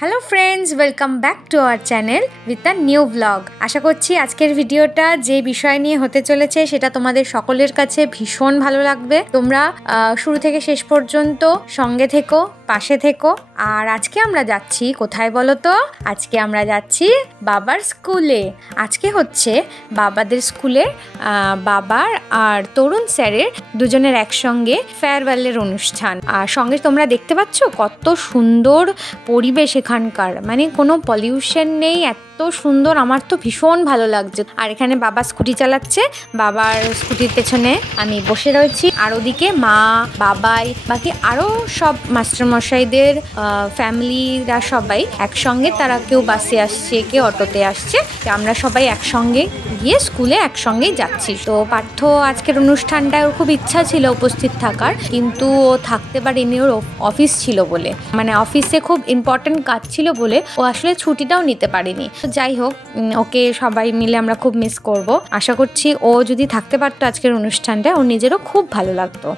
Hello friends, welcome back to our channel with a new blog. আশা করছি আজকের ভিডিওটা যে বিষয় নিয়ে হতে চলেছে সেটা তোমাদের সকলের কাছে ভীষণ ভালো লাগবে। তোমরা শুরু থেকে শেষ পর্যন্ত সঙ্গে থেকো, পাশে থেকো। আর আজকে আমরা যাচ্ছি কোথায় বলো তো? আজকে আমরা যাচ্ছি বাবার স্কুলে। আজকে হচ্ছে বাবাদের স্কুলে বাবার আর তরুণ স্যারের দুজনের একসঙ্গে ফেয়ারওয়েলের অনুষ্ঠান। আর সঙ্গে তোমরা দেখতে পাচ্ছ কত সুন্দর পরিবেশ এখানকার, মানে কোনো পলিউশন নেই, এত সুন্দর, আমার তো ভীষণ ভালো লাগছে। আর এখানে বাবা স্কুটি চালাচ্ছে, বাবার স্কুটির পেছনে আমি বসে রয়েছি। আর ওদিকে মা, বাবাই, বাকি আরও সব মাস্টারমশাইদের ফ্যামিলিরা সবাই একসঙ্গে, তারা কেউ বাসে আসছে, কেউ অটোতে আসছে। আমরা সবাই একসঙ্গে গিয়ে স্কুলে একসঙ্গেই যাচ্ছি। তো পার্থ আজকের অনুষ্ঠানটায় ওর খুব ইচ্ছা ছিল উপস্থিত থাকার, কিন্তু ও থাকতে পারেনি, ওর অফিস ছিল বলে, মানে অফিসে খুব ইম্পর্টেন্ট কাজ ছিল বলে ও আসলে ছুটিটাও নিতে পারেনি। যাই হোক, ওকে সবাই মিলে আমরা খুব মিস করব। আশা করছি ও যদি থাকতে পারতো আজকের অনুষ্ঠানটা, ওর নিজেরও খুব ভালো লাগতো।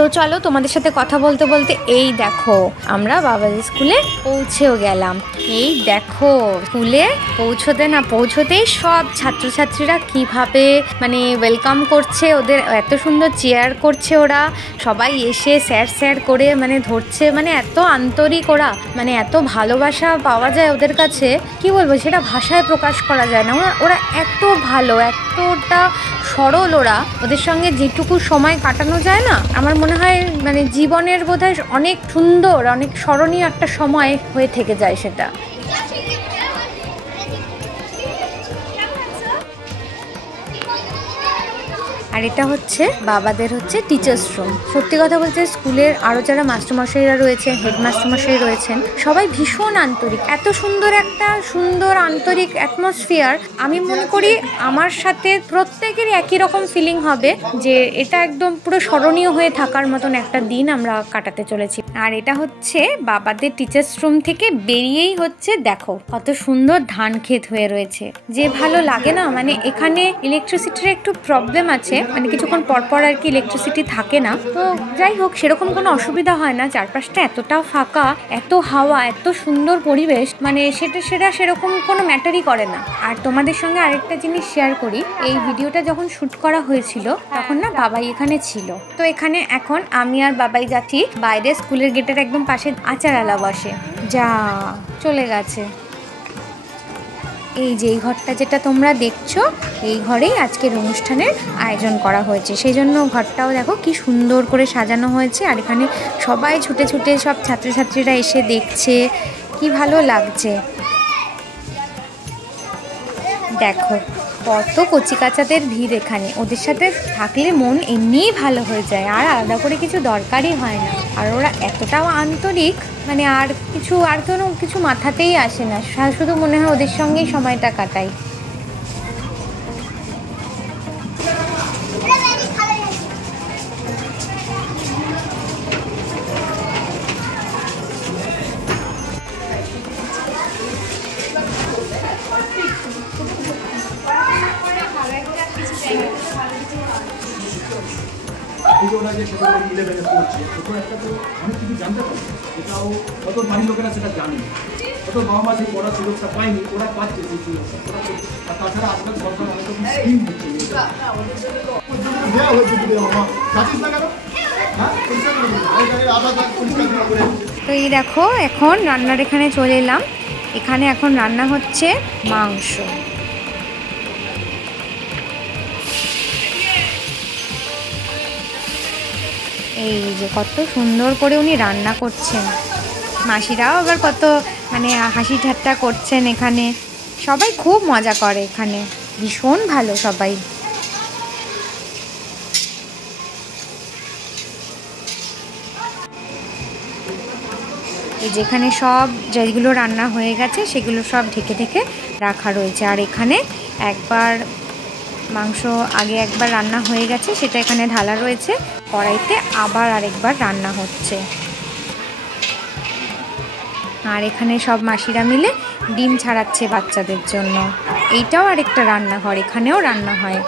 তো চলো, তোমাদের সাথে কথা বলতে বলতে এই দেখো আমরা বাবাদের স্কুলে পৌঁছেও গেলাম। এই দেখো, স্কুলে পৌঁছতে না পৌঁছতেই সব ছাত্রছাত্রীরা কিভাবে মানে ওয়েলকাম করছে, ওদের এত সুন্দর চেয়ার করছে, ওরা সবাই এসে স্যার স্যার করে মানে ধরছে, মানে এত আন্তরিক ওরা, মানে এত ভালোবাসা পাওয়া যায় ওদের কাছে, কি বলবো সেটা ভাষায় প্রকাশ করা যায় না। ওরা এত ভালো, এতটা সরল, ওদের সঙ্গে যেটুকু সময় কাটানো যায় না, আমার মনে হয় মানে জীবনের বোধহয় অনেক সুন্দর, অনেক স্মরণীয় একটা সময় হয়ে থেকে যায় সেটা। আর এটা হচ্ছে বাবাদের হচ্ছে টিচার্স রুম। সত্যি কথা বলতে স্কুলের আরও যারা মাস্টারমশাইরা রয়েছেন, হেডমাস্টারমশাই রয়েছেন, সবাই ভীষণ আন্তরিক। এত সুন্দর একটা সুন্দর আন্তরিক অ্যাটমসফিয়ার। আমি মনে করি আমার সাথে প্রত্যেকেরই একই রকম ফিলিং হবে যে এটা একদম পুরো স্মরণীয় হয়ে থাকার মতন একটা দিন আমরা কাটাতে চলেছি। আর এটা হচ্ছে বাবাদের টিচার্স রুম থেকে বেরিয়েই হচ্ছে দেখো কত সুন্দর ধান ক্ষেত হয়ে রয়েছে, যে ভালো লাগে না। মানে এখানে ইলেকট্রিসিটির একটু প্রবলেম আছে, মানে কিছুক্ষণ পরপর আর কি ইলেকট্রিসিটি থাকে না। তো যাই হোক, সেরকম কোনো অসুবিধা হয় না। চারপাশটা এতটা ফাঁকা, এত হাওয়া, এত সুন্দর পরিবেশ, মানে সেটা সেরকম কোনো ম্যাটারই করে না। আর তোমাদের সঙ্গে আরেকটা জিনিস শেয়ার করি, এই ভিডিওটা যখন শ্যুট করা হয়েছিল তখন না বাবাই এখানে ছিল। তো এখানে এখন আমি আর বাবাই যাচ্ছি বাইরে, স্কুলের গেটের একদম পাশে আচারালা বসে যা চলে গেছে। এই যে এই ঘরটা যেটা তোমরা দেখছো, এই ঘরেই আজকের অনুষ্ঠানের আয়োজন করা হয়েছে, সেই জন্য ঘরটাও দেখো কি সুন্দর করে সাজানো হয়েছে। আর এখানে সবাই ছুটে ছুটে সব ছাত্রছাত্রীরা এসে দেখছে, কি ভালো লাগছে। দেখো কত কচিকাচাদের ভিড় এখানে, ওদের সাথে থাকলে মন এমনিই ভালো হয়ে যায়, আর আলাদা করে কিছু দরকারই হয় না। আর ওরা এতটাও আন্তরিক, মানে আর কোনো কিছু মাথাতেই আসে না, শুধু মনে হয় ওদের সঙ্গেই সময়টা কাটাই। ওরা যে সেটা 11-এ পড়ছে, ওটা একটা তো অনেক কিছু জানতে পারে, এটাও কত বাড়ির লোকেরা সেটা জানে, কত বাবা মা সেই পড়ার সুযোগটা পায়নি, ওরা পাচ্ছে সেই সুযোগটা। আর তাছাড়া আজকাল সরকার অনেক রকম স্কিম দিচ্ছে, দেওয়া হয়েছে বাবা জানিস না কেন। তো এই দেখো এখন রান্নার এখানে চলে এলাম। এখানে এখন রান্না হচ্ছে মাংস। এই যে কত সুন্দর করে উনি রান্না করছেন, মাসিরাও আবার কত মানে হাসি ঠাট্টা করছেন। এখানে সবাই খুব মজা করে, এখানে ভীষণ ভালো সবাই। এই যেখানে সব যেগুলো রান্না হয়ে গেছে সেগুলো সব ঢেকে ঢেকে রাখা রয়েছে। আর এখানে একবার মাংস আগে একবার রান্না হয়ে গেছে, সেটা এখানে ঢালা রয়েছে কড়াইতে, আবার আরেকবার রান্না হচ্ছে। আর এখানে সব মাসিরা মিলে ডিম ছাড়াচ্ছে বাচ্চাদের জন্য। এইটাও আরেকটা রান্নাঘর, এখানেও রান্না হয়।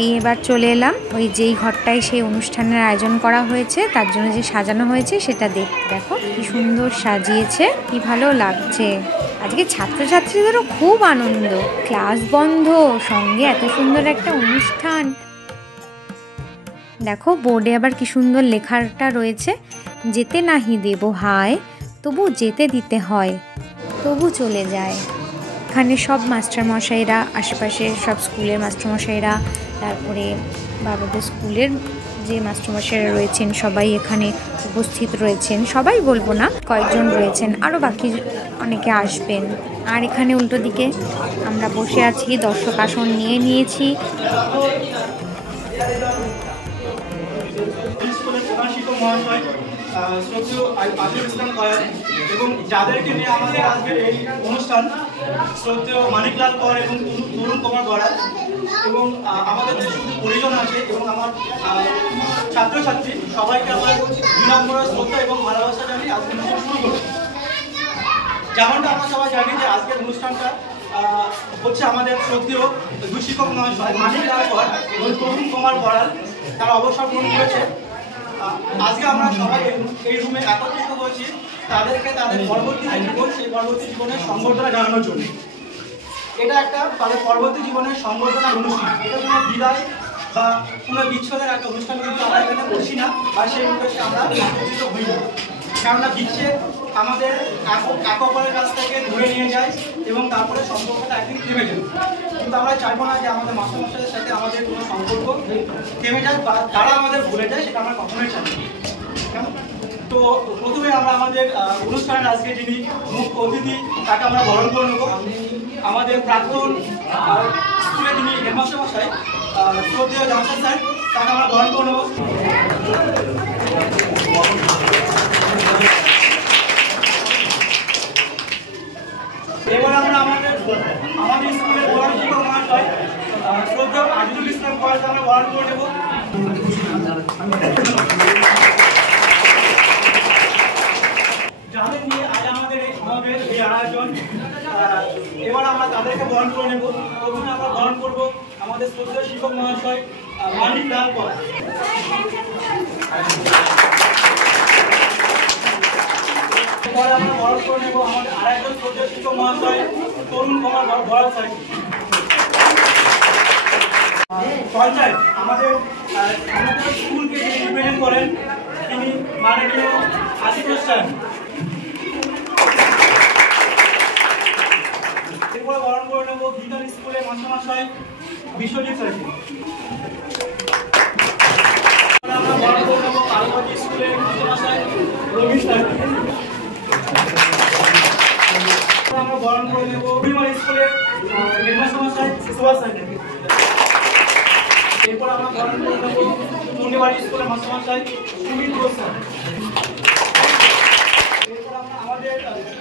এই এবার চলে এলাম ওই যেই ঘরটায় সেই অনুষ্ঠানের আয়োজন করা হয়েছে, তার জন্য যে সাজানো হয়েছে সেটা দেখতে। দেখো কি সুন্দর সাজিয়েছে, কি ভালো লাগছে। আজকে ছাত্রছাত্রীদেরও খুব আনন্দ, ক্লাস বন্ধ, সঙ্গে এত সুন্দর একটা অনুষ্ঠান। দেখো বোর্ডে আবার কি সুন্দর লেখাটা রয়েছে, যেতে নাহি দেব হায়, তবু যেতে দিতে হয়, তবু চলে যায়। এখানে সব মাস্টারমশাইরা, আশেপাশের সব স্কুলের মাস্টারমশাইরা, তারপরে বাবাদের স্কুলের যে মাস্টারমশাইরা রয়েছেন সবাই এখানে উপস্থিত রয়েছেন। সবাই বলবো না, কয়েকজন রয়েছেন, আরও বাকি অনেকে আসবেন। আর এখানে উল্টো দিকে আমরা বসে আছি, দর্শক আসন নিয়ে নিয়েছি। এবং যাদেরকে নিয়ে আমাদের আজকের এই অনুষ্ঠান, শ্রদ্ধেয় মানিকলাল কর এবং তরুণ কুমার বড়াল, এবং আমাদের যে পরিজন আছে এবং আমার ছাত্রছাত্রী, সবাইকে আমরা বিনম্র শ্রদ্ধা এবং ভালোবাসা জানিয়ে আজকের অনুষ্ঠান শুরু করছি। যেমনটা আমরা সবাই জানি যে আজকের অনুষ্ঠানটা হচ্ছে আমাদের শ্রদ্ধেয় দুই শিক্ষক মহাশয় মানিকলাল কর এবং তরুণ কুমার বড়াল, তারা অবসর গ্রহণ করেছে। আজকে আমরা সবাই এই রুমে একত্রিত হয়েছি তাদেরকে তাদের পরবর্তী জীবন, সেই পরবর্তী জীবনের সংবর্ধনা জানানোর জন্য। এটা একটা তাদের পরবর্তী জীবনের সংবর্ধনার অনুষ্ঠান। এটা কোনো বিদায় বা কোনো বিচ্ছেদের একটা অনুষ্ঠান কিন্তু আমরা এখানে করছি না, বা সেই উদ্দেশ্যে আমরা একত্রিত হই না। কেননা বিচ্ছেদ আমাদের এক অপরের কাছ থেকে দূরে নিয়ে যায় এবং তারপরে সম্পর্কটা একদিন থেমে যায়। কিন্তু আমরা চাইবো না যে আমাদের মাস্টারমশাইদের সাথে আমাদের কোনো সম্পর্ক থেমে যায় বা তারা আমাদের ভুলে যায়, সেটা আমরা কখনোই চাই না। তো প্রথমে আমরা আমাদের অনুষ্ঠানের আজকে যিনি মুখ্য অতিথি তাকে আমরা বরণ করে নেব। আমাদের প্রাক্তন স্কুলে যিনি হেডমাস্টার মশাই শ্রদ্ধেয় জামশেদ স্যার, তাকে আমরা বরণ করে নেব। এবার আমরা আমাদের স্কুলের প্রধান শিক্ষক মহাশয় শ্রদ্ধেয় আজিজুল ইসলাম করকে আমরা বরণ করে নেব। যাদের নিয়ে আজ আমাদের এই সমাবেশ, এই আয়োজন, এবার আমরা তাদেরকে বরণ করে নেব। প্রথমে আমরা বরণ করব আমাদের শ্রদ্ধেয় শিক্ষক মহাশয় মানিকলাল কর। এরপরে আমরা বরণ করে নেব আমাদের আরেকজন শ্রদ্ধেয় শিক্ষক মহাশয় তরুণ কুমার বড়াল স্যার। পঞ্চায়েত আমাদের স্কুলকে যিনি রিপ্রেজেন্ট করেন তিনি মাননীয় আশিস স্যার। এরপরে বরণ করে নেব গীতান স্কুলের মাস্টারমশাই বিশ্বজিৎ স্যারকে। আমরা বরণ করে নেব কালবাটি স্কুলের মাস্টারমশাই রবীন্দ্র স্যারকে। আমরা বরণ করে নেব বিমার স্কুলের হেডমাস্টারমশাই সুভাষ স্যারকে। এরপর আমরা বরণ করে নেব মুন্ডিবাড়ি স্কুলের মাস্টারমশাই সুমিত ঘোষ স্যার। এরপর আমরা আমাদের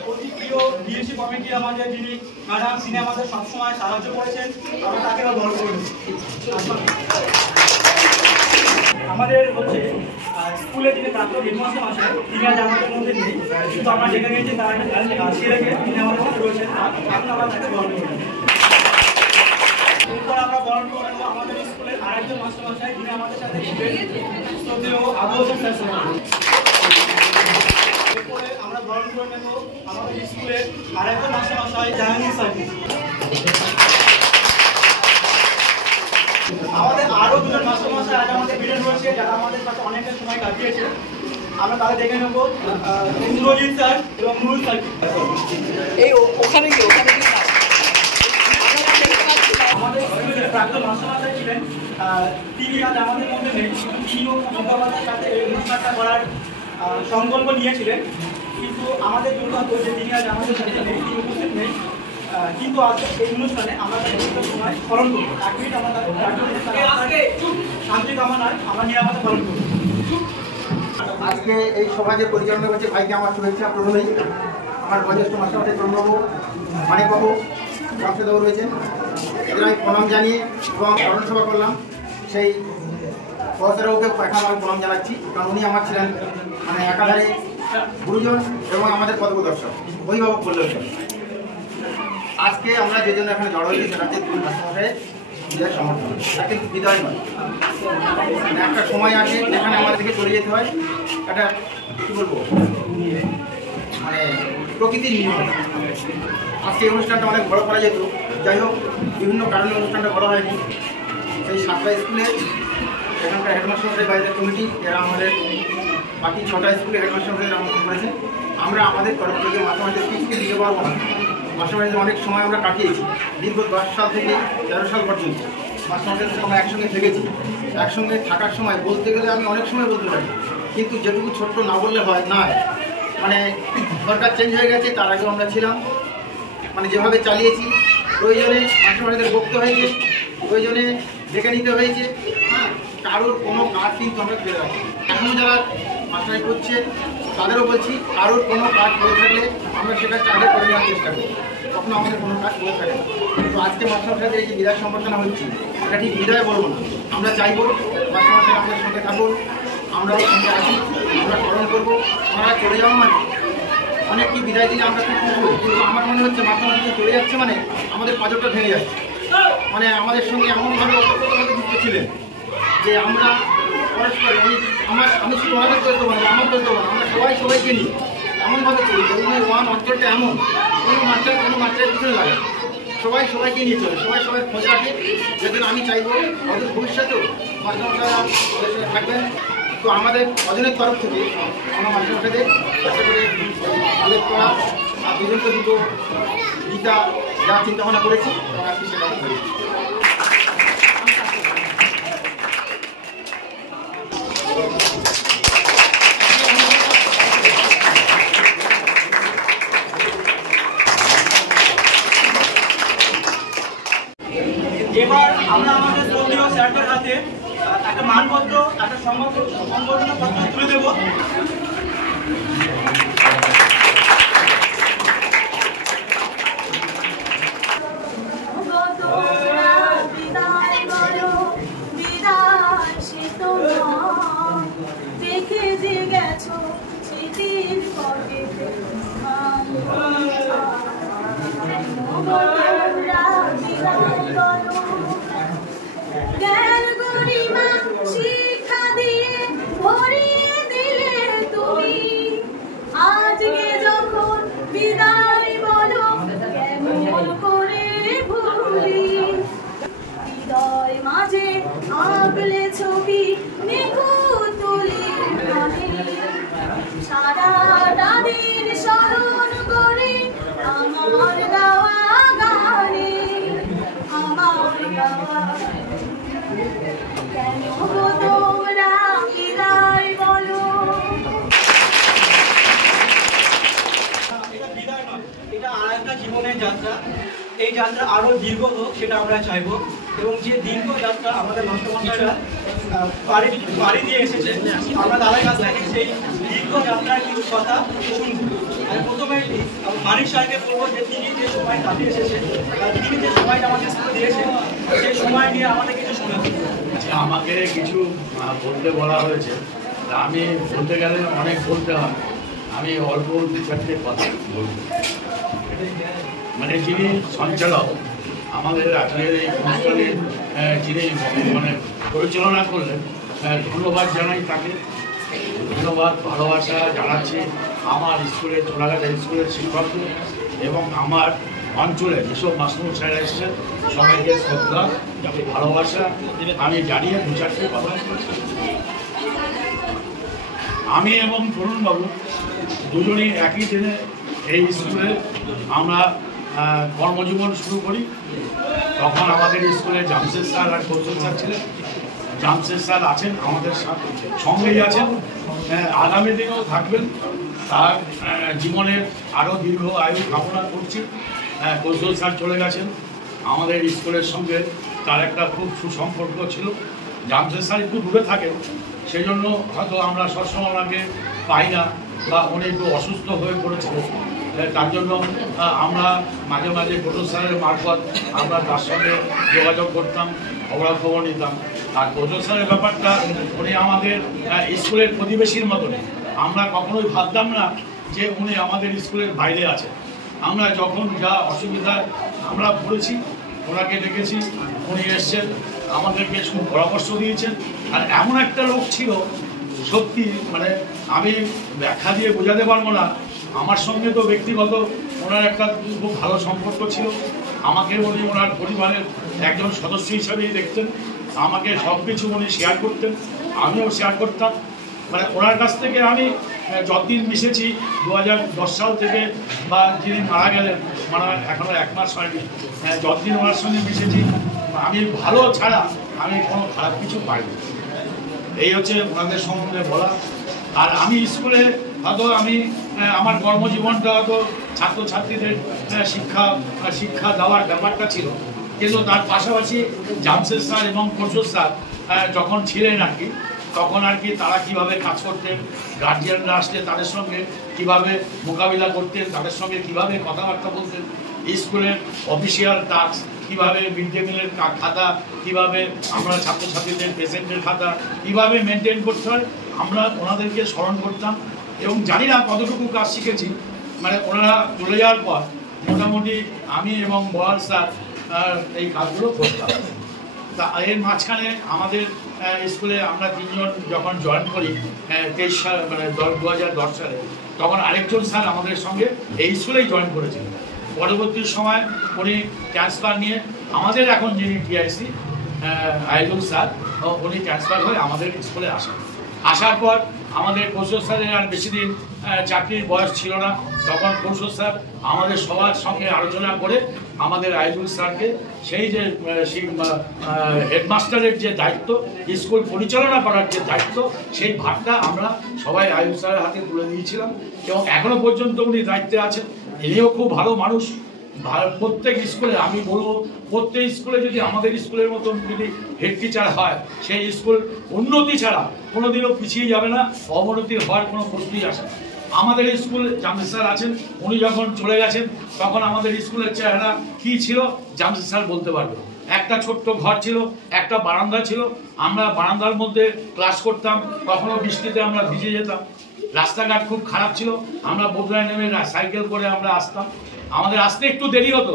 অতি প্রিয় ডিএসসি কমিটি আমাদের যিনি ম্যাডাম, তিনি আমাদের সবসময় সাহায্য করেছেন, আমরা তাকে বরণ করে নেব। আমাদের হচ্ছে স্কুলে যিনি প্রাক্তন হেডমাস্টার মশাই, তিনি আজ আমাদের মধ্যে নেই, কিন্তু আমরা যেখানে গিয়েছি তারা সে রেখে তিনি আমাদের মধ্যে রয়েছেন। এখন আমরা তাকে বরণ করে নেব। এরপর আমরা বরণ করে নেব আমাদের স্কুলের আরেকজন মাস্টারমশাই, যিনি আমাদের সাথে শ্রদ্ধেয় আবু হোসেন স্যার। এরপরে আমরা বরণ করে নেব আমাদের স্কুলের আরেকজন মাস্টারমশাই জাহাঙ্গীর স্যারকে। আমাদের আরো দুজন মাস্টারমশাই আজ আমাদের ভিড়ে রয়েছে, যারা আমাদের সাথে অনেকটা সময় কাটিয়েছে। আমরা তাদের দেখে নেব ইন্দ্রজিৎ স্যার এবং নুরুল স্যার। এই ওখানে কি আমাদের স্কুলের প্রাক্তন মাস্টারমশাই ছিলেন, তিনি আজ আমাদের মধ্যে নেই। তিনিও মুদ্রাবাদের সাথে এই অনুষ্ঠানটা করার সংকল্প নিয়েছিলেন, কিন্তু আমাদের দুর্ভাগ্য যে তিনি আজ আমাদের সাথে নেই, তিনি উপস্থিত নেই। কিন্তু আজকে এই অনুষ্ঠানে আমরা তাদের সময় স্মরণ করব। 1 মিনিট আমরা শান্তি কামনায় আমরা নিরাপদে পালন করব। আজকে এই সমাজে পরিচালনা করছে ভাইকে আমার শুভেচ্ছা। প্রথমেই আমার বয়োজ্যেষ্ঠ মাস্টারমশাই তরুণবাবু, মানিকবাবু, জামশেদবাবু রয়েছেন, এদের আমি প্রণাম জানিয়ে এবং স্মরণসভা করলাম সেই প্রফেসরবাবুকে এখন আমি প্রণাম জানাচ্ছি, কারণ উনি আমার ছিলেন মানে একাধারে গুরুজন এবং আমাদের পদপ্রদর্শক, অভিভাবক বললেন। আজকে আমরা যে জন্য এখানে জড়ো হয়েছি সেটা হচ্ছে দুই মাসে বিদায় সমর্থন, তাকে বিদায় নয়। মানে একটা সময় আসে যেখানে আমাদেরকে চলে যেতে হয়, একটা কী বলবো মানে প্রকৃতির নিয়ম। আজকে এই অনুষ্ঠানটা অনেক বড় করা যেত, যাই হোক বিভিন্ন কারণে অনুষ্ঠানটা বড় হয়নি। সেই 7টা স্কুলে এখানকার হেডমাস্টার বাইরের কমিটি যারা আমাদের বাকি 6টা স্কুলে হেডমাস্টার আমন্ত্রণ করেছে। আমরা আমাদের তরফ থেকে মাঝে কিছু দিতে পারবো না। মাস্টারবাড়িতে অনেক সময় আমরা কাটিয়েছি, দীর্ঘ 10 সাল থেকে 13 সাল পর্যন্ত মাস্টারবাড়ির সাথে আমরা একসঙ্গে থেকেছি। একসঙ্গে থাকার সময় বলতে গেলে আমি অনেক সময় বলতে পারি, কিন্তু যেটুকু ছোট্ট না বললে হয় না। মানে সরকার চেঞ্জ হয়ে গেছে, তার আগেও আমরা ছিলাম, মানে যেভাবে চালিয়েছি প্রয়োজনে মাস্টারবাড়িদের বকতে হয়েছে, প্রয়োজনে ডেকে নিতে হয়েছে। হ্যাঁ, কারোর কোনো কাজ কিন্তু আমরা ফেলে রাখি। এখনও যারা মাস্টারি করছে তাদেরও বলছি, কারোর কোনো কাজ করে থাকলে আমরা সেটা আগে করে নেওয়ার চেষ্টা করি, তখন আমাদের কোনো কাজ করে থাকে না। তো আজকে মাস্টারমশাইদের এই যে বিদায় সম্বর্ধনা হচ্ছে, এটা ঠিক বিদায় বলবো না, আমরা চাইবো মাস্টারমশাই আমাদের সঙ্গে থাকুন, আমরাও সঙ্গে আছি, আমরা স্মরণ করবো। ওনারা চলে যাওয়া মানে অনেককে বিদায় দিলে আমরা খুব খুশি হই, কিন্তু আমার মনে হচ্ছে মাস্টারমশাই চলে যাচ্ছে মানে আমাদের পাঁচটা ভেঙে যাচ্ছে। মানে আমাদের সঙ্গে এমনভাবে অতপ্রতভাবে যুক্ত ছিলেন যে আমরা পরস্পর আমি শুধু ওনাদের তৈরি দেবো না, আমার তৈরি দেবো না, আমরা সবাইকে নিই এমনভাবে চলি। যেমন ওয়ান অঞ্চলটা এমন কোনো মাস্টারের পিছনে লাগে, সবাইকে নিয়ে চলে, সবাই খোঁজ রাখে। যেদিন আমি চাইবো আমাদের ভবিষ্যতেও মাস্টারমশাইরা ওদের সঙ্গে থাকবেন। তো আমাদের অজনের তরফ থেকে আমরা মাস্টারমশাইদের একটা করে আলোক করা আর দুজনকে দুটো গীতা যা চিন্তাভাবনা করেছি আর কি সেটা করি। এবার আমরা আমাদের শ্রদ্ধেয় স্যারদের হাতে একটা মানপত্র, একটা সংবর্ধনা পত্র তুলে দেব। শিক্ষা দিয়ে ভরিয়ে দিলে তুমি, আজকে যখন বিদায় বলো কেমন করে ভুলি, হৃদয় মাঝে আঁকলে ছবি নিখুঁত তুলি, সারাটা দিন স্মরণ করে আমার গাওয়া গানে, আমার গাওয়া কেন তোমরা বিদায় বলো। এটা বিদায় নয়, এটা আর একটা জীবনের যাত্রা। এই যাত্রা আরো দীর্ঘ হোক সেটা আমরা চাইবো, এবং যে দীর্ঘ যাত্রা আমাদের মাস্টারমশাইরা বাড়ি দিয়ে এসেছে, আমরা তাদের কাছ থেকে সেই দীর্ঘ যাত্রার কিছু কথা শুনবো। আমি প্রথমে মানিক স্যারকে বলবো যে তিনি যে সময় কাটিয়ে এসেছেন, তিনি যে সময়টা আমাদের স্কুলে দিয়েছেন, সেই সময় নিয়ে আমাদের কিছু শোনাবেন। আমাকে কিছু বলতে বলা হয়েছে, আমি বলতে গেলে অনেক বলতে হয়, আমি অল্প দু চারটে কথা বলব। মানে যিনি সঞ্চালক আমাদের আজকের এই অনুষ্ঠানে যিনি মানে পরিচালনা করলেন, ধন্যবাদ জানাই তাকে, ধন্যবাদ ভালোবাসা জানাচ্ছি আমার স্কুলের চোলাঘাটা স্কুলের শিক্ষকদের এবং আমার অঞ্চলে যেসব মাস্টারমশাইরা এসেছেন সবাইকে শ্রদ্ধা ভালোবাসা আমি জানিয়ে দু চারটে কথা। আমি এবং তরুণবাবু দুজনেই একই দিনে এই স্কুলে আমরা কর্মজীবন শুরু করি। তখন আমাদের স্কুলে জামশেদ স্যার আর কৌশল স্যার ছিলেন। জামশেদ স্যার আছেন আমাদের সঙ্গেই আছেন, আগামী দিনেও থাকবেন। তার জীবনের আরও দীর্ঘ আয়ু কামনা করছি। কৌশল স্যার চলে গেছেন, আমাদের স্কুলের সঙ্গে তার একটা খুব সুসম্পর্ক ছিল। জামশেদ স্যার একটু দূরে থাকেন, সেই জন্য হয়তো আমরা সবসময় ওনাকে পাই না, বা উনি একটু অসুস্থ হয়ে পড়েছিলেন। তার জন্য আমরা মাঝে মাঝে প্রচুর স্যারের মারফত আমরা তার সঙ্গে যোগাযোগ করতাম, খবরাখবর নিতাম। আর প্রচুর স্যারের ব্যাপারটা উনি আমাদের স্কুলের প্রতিবেশীর মতন। আমরা কখনোই ভাবতাম না যে উনি আমাদের স্কুলের বাইরে আছেন। আমরা যখন যা অসুবিধায় আমরা পড়েছি ওনাকে ডেকেছি, উনি এসছেন, আমাদেরকে খুব পরামর্শ দিয়েছেন। আর এমন একটা লোক ছিল সত্যি, মানে আমি ব্যাখ্যা দিয়ে বোঝাতে পারবো না। আমার সঙ্গে তো ব্যক্তিগত ওনার একটা খুব ভালো সম্পর্ক ছিল। আমাকে উনি ওনার পরিবারের একজন সদস্য হিসাবেই দেখতেন। আমাকে সব কিছু উনি শেয়ার করতেন, আমিও শেয়ার করতাম। মানে ওনার কাছ থেকে আমি যতদিন মিশেছি 2010 সাল থেকে, বা যিনি মারা গেলেন মানে এখনও 1 মাস হয়নি, যতদিন ওনার সঙ্গে মিশেছি আমি ভালো ছাড়া আমি কোনো খারাপ কিছু পাইনি। এই হচ্ছে ওনাদের সম্বন্ধে বলা। আর আমি স্কুলে হয়তো আমি আমার কর্মজীবনটা হয়তো ছাত্রছাত্রীদের শিক্ষা দেওয়ার ব্যাপারটা ছিল, কিন্তু তার পাশাপাশি জামশেদ স্যার এবং প্রচুর স্যার যখন ছিলেন আর কি, তখন আর কি তারা কীভাবে কাজ করতেন, গার্জিয়ানরা আসলে তাদের সঙ্গে কীভাবে মোকাবিলা করতেন, তাদের সঙ্গে কীভাবে কথাবার্তা বলতেন, স্কুলের অফিসিয়াল টাস্ক কীভাবে, মিড ডে মিলের খাতা কীভাবে, আমরা ছাত্রছাত্রীদের পেশেন্টের খাতা কীভাবে মেনটেন করতে হয়, আমরা ওনাদেরকে স্মরণ করতাম। এবং জানি না কতটুকু কাজ শিখেছি, মানে ওনারা চলে যাওয়ার পর মোটামুটি আমি এবং বহাল স্যার এই কাজগুলো করতাম। তা এর মাঝখানে আমাদের স্কুলে আমরা 3 জন যখন জয়েন করি 23 সাল মানে 2010 সালে, তখন আরেকজন স্যার আমাদের সঙ্গে এই স্কুলেই জয়েন করেছিলেন। পরবর্তী সময় উনি ট্রান্সফার নিয়ে আমাদের এখন যিনি টিআইসি আইজুল স্যার, উনি ট্রান্সফার হয়ে আমাদের স্কুলে আসেন। আসার পর আমাদের কৌশল স্যারের আর বেশি দিন চাকরির বয়স ছিল না, তখন কৌশল স্যার আমাদের সবার সঙ্গে আলোচনা করে আমাদের আইজুল স্যারকে সেই যে হেডমাস্টারের যে দায়িত্ব, স্কুল পরিচালনা করার যে দায়িত্ব, সেই ভাগটা আমরা সবাই আইজুল স্যারের হাতে তুলে দিয়েছিলাম। এবং এখনো পর্যন্ত উনি দায়িত্বে আছেন। ইনিও খুব ভালো মানুষ। প্রত্যেক স্কুলে আমি বলবো, প্রত্যেক স্কুলে যদি আমাদের স্কুলের মতন যদি হেড টিচার হয়, সেই স্কুল উন্নতি ছাড়া কোনোদিনও পিছিয়ে যাবে না, অবনতি হওয়ার কোনো প্রশ্নই আসে না। আমাদের স্কুলে জামশেদ স্যার আছেন, উনি যখন চলে গেছেন তখন আমাদের স্কুলের চেহারা কী ছিল জামশেদ স্যার বলতে পারবে। একটা ছোট্ট ঘর ছিল, একটা বারান্দা ছিল, আমরা বারান্দার মধ্যে ক্লাস করতাম, কখনো বৃষ্টিতে আমরা ভিজে যেতাম। রাস্তাঘাট খুব খারাপ ছিল, আমরা বোধহয় নেমে সাইকেল করে আমরা আসতাম। আমাদের আসতে একটু দেরি হতো,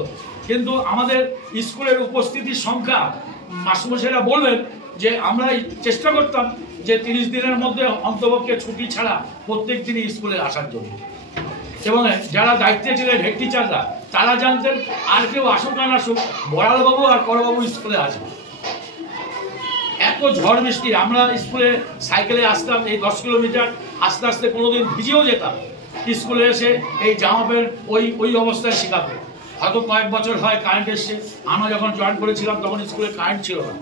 কিন্তু আমাদের স্কুলের উপস্থিতির সংখ্যা মাস্টারমশাইরা বলবেন যে আমরা চেষ্টা করতাম যে 30 দিনের মধ্যে অন্তপক্ষে ছুটি ছাড়া প্রত্যেক দিনই স্কুলে আসার জন্য। এবং যারা দায়িত্বে ছিলেন হেড টিচাররা, তারা জানতেন আর কেউ আসুক না আসুক, বড়ালবাবু আর করবাবু স্কুলে আসবে। এত ঝড় বৃষ্টি, আমরা স্কুলে সাইকেলে আসতাম এই 10 কিলোমিটার, আস্তে আস্তে কোনোদিন ভিজেও যেতাম। স্কুলে এসে এই জামা প্যান্ট ওই অবস্থায় শেখাতো। হয়তো কয়েক বছর হয় কারেন্ট এসছে। আমরা যখন জয়েন করেছিলাম তখন স্কুলে কারেন্ট ছিল না।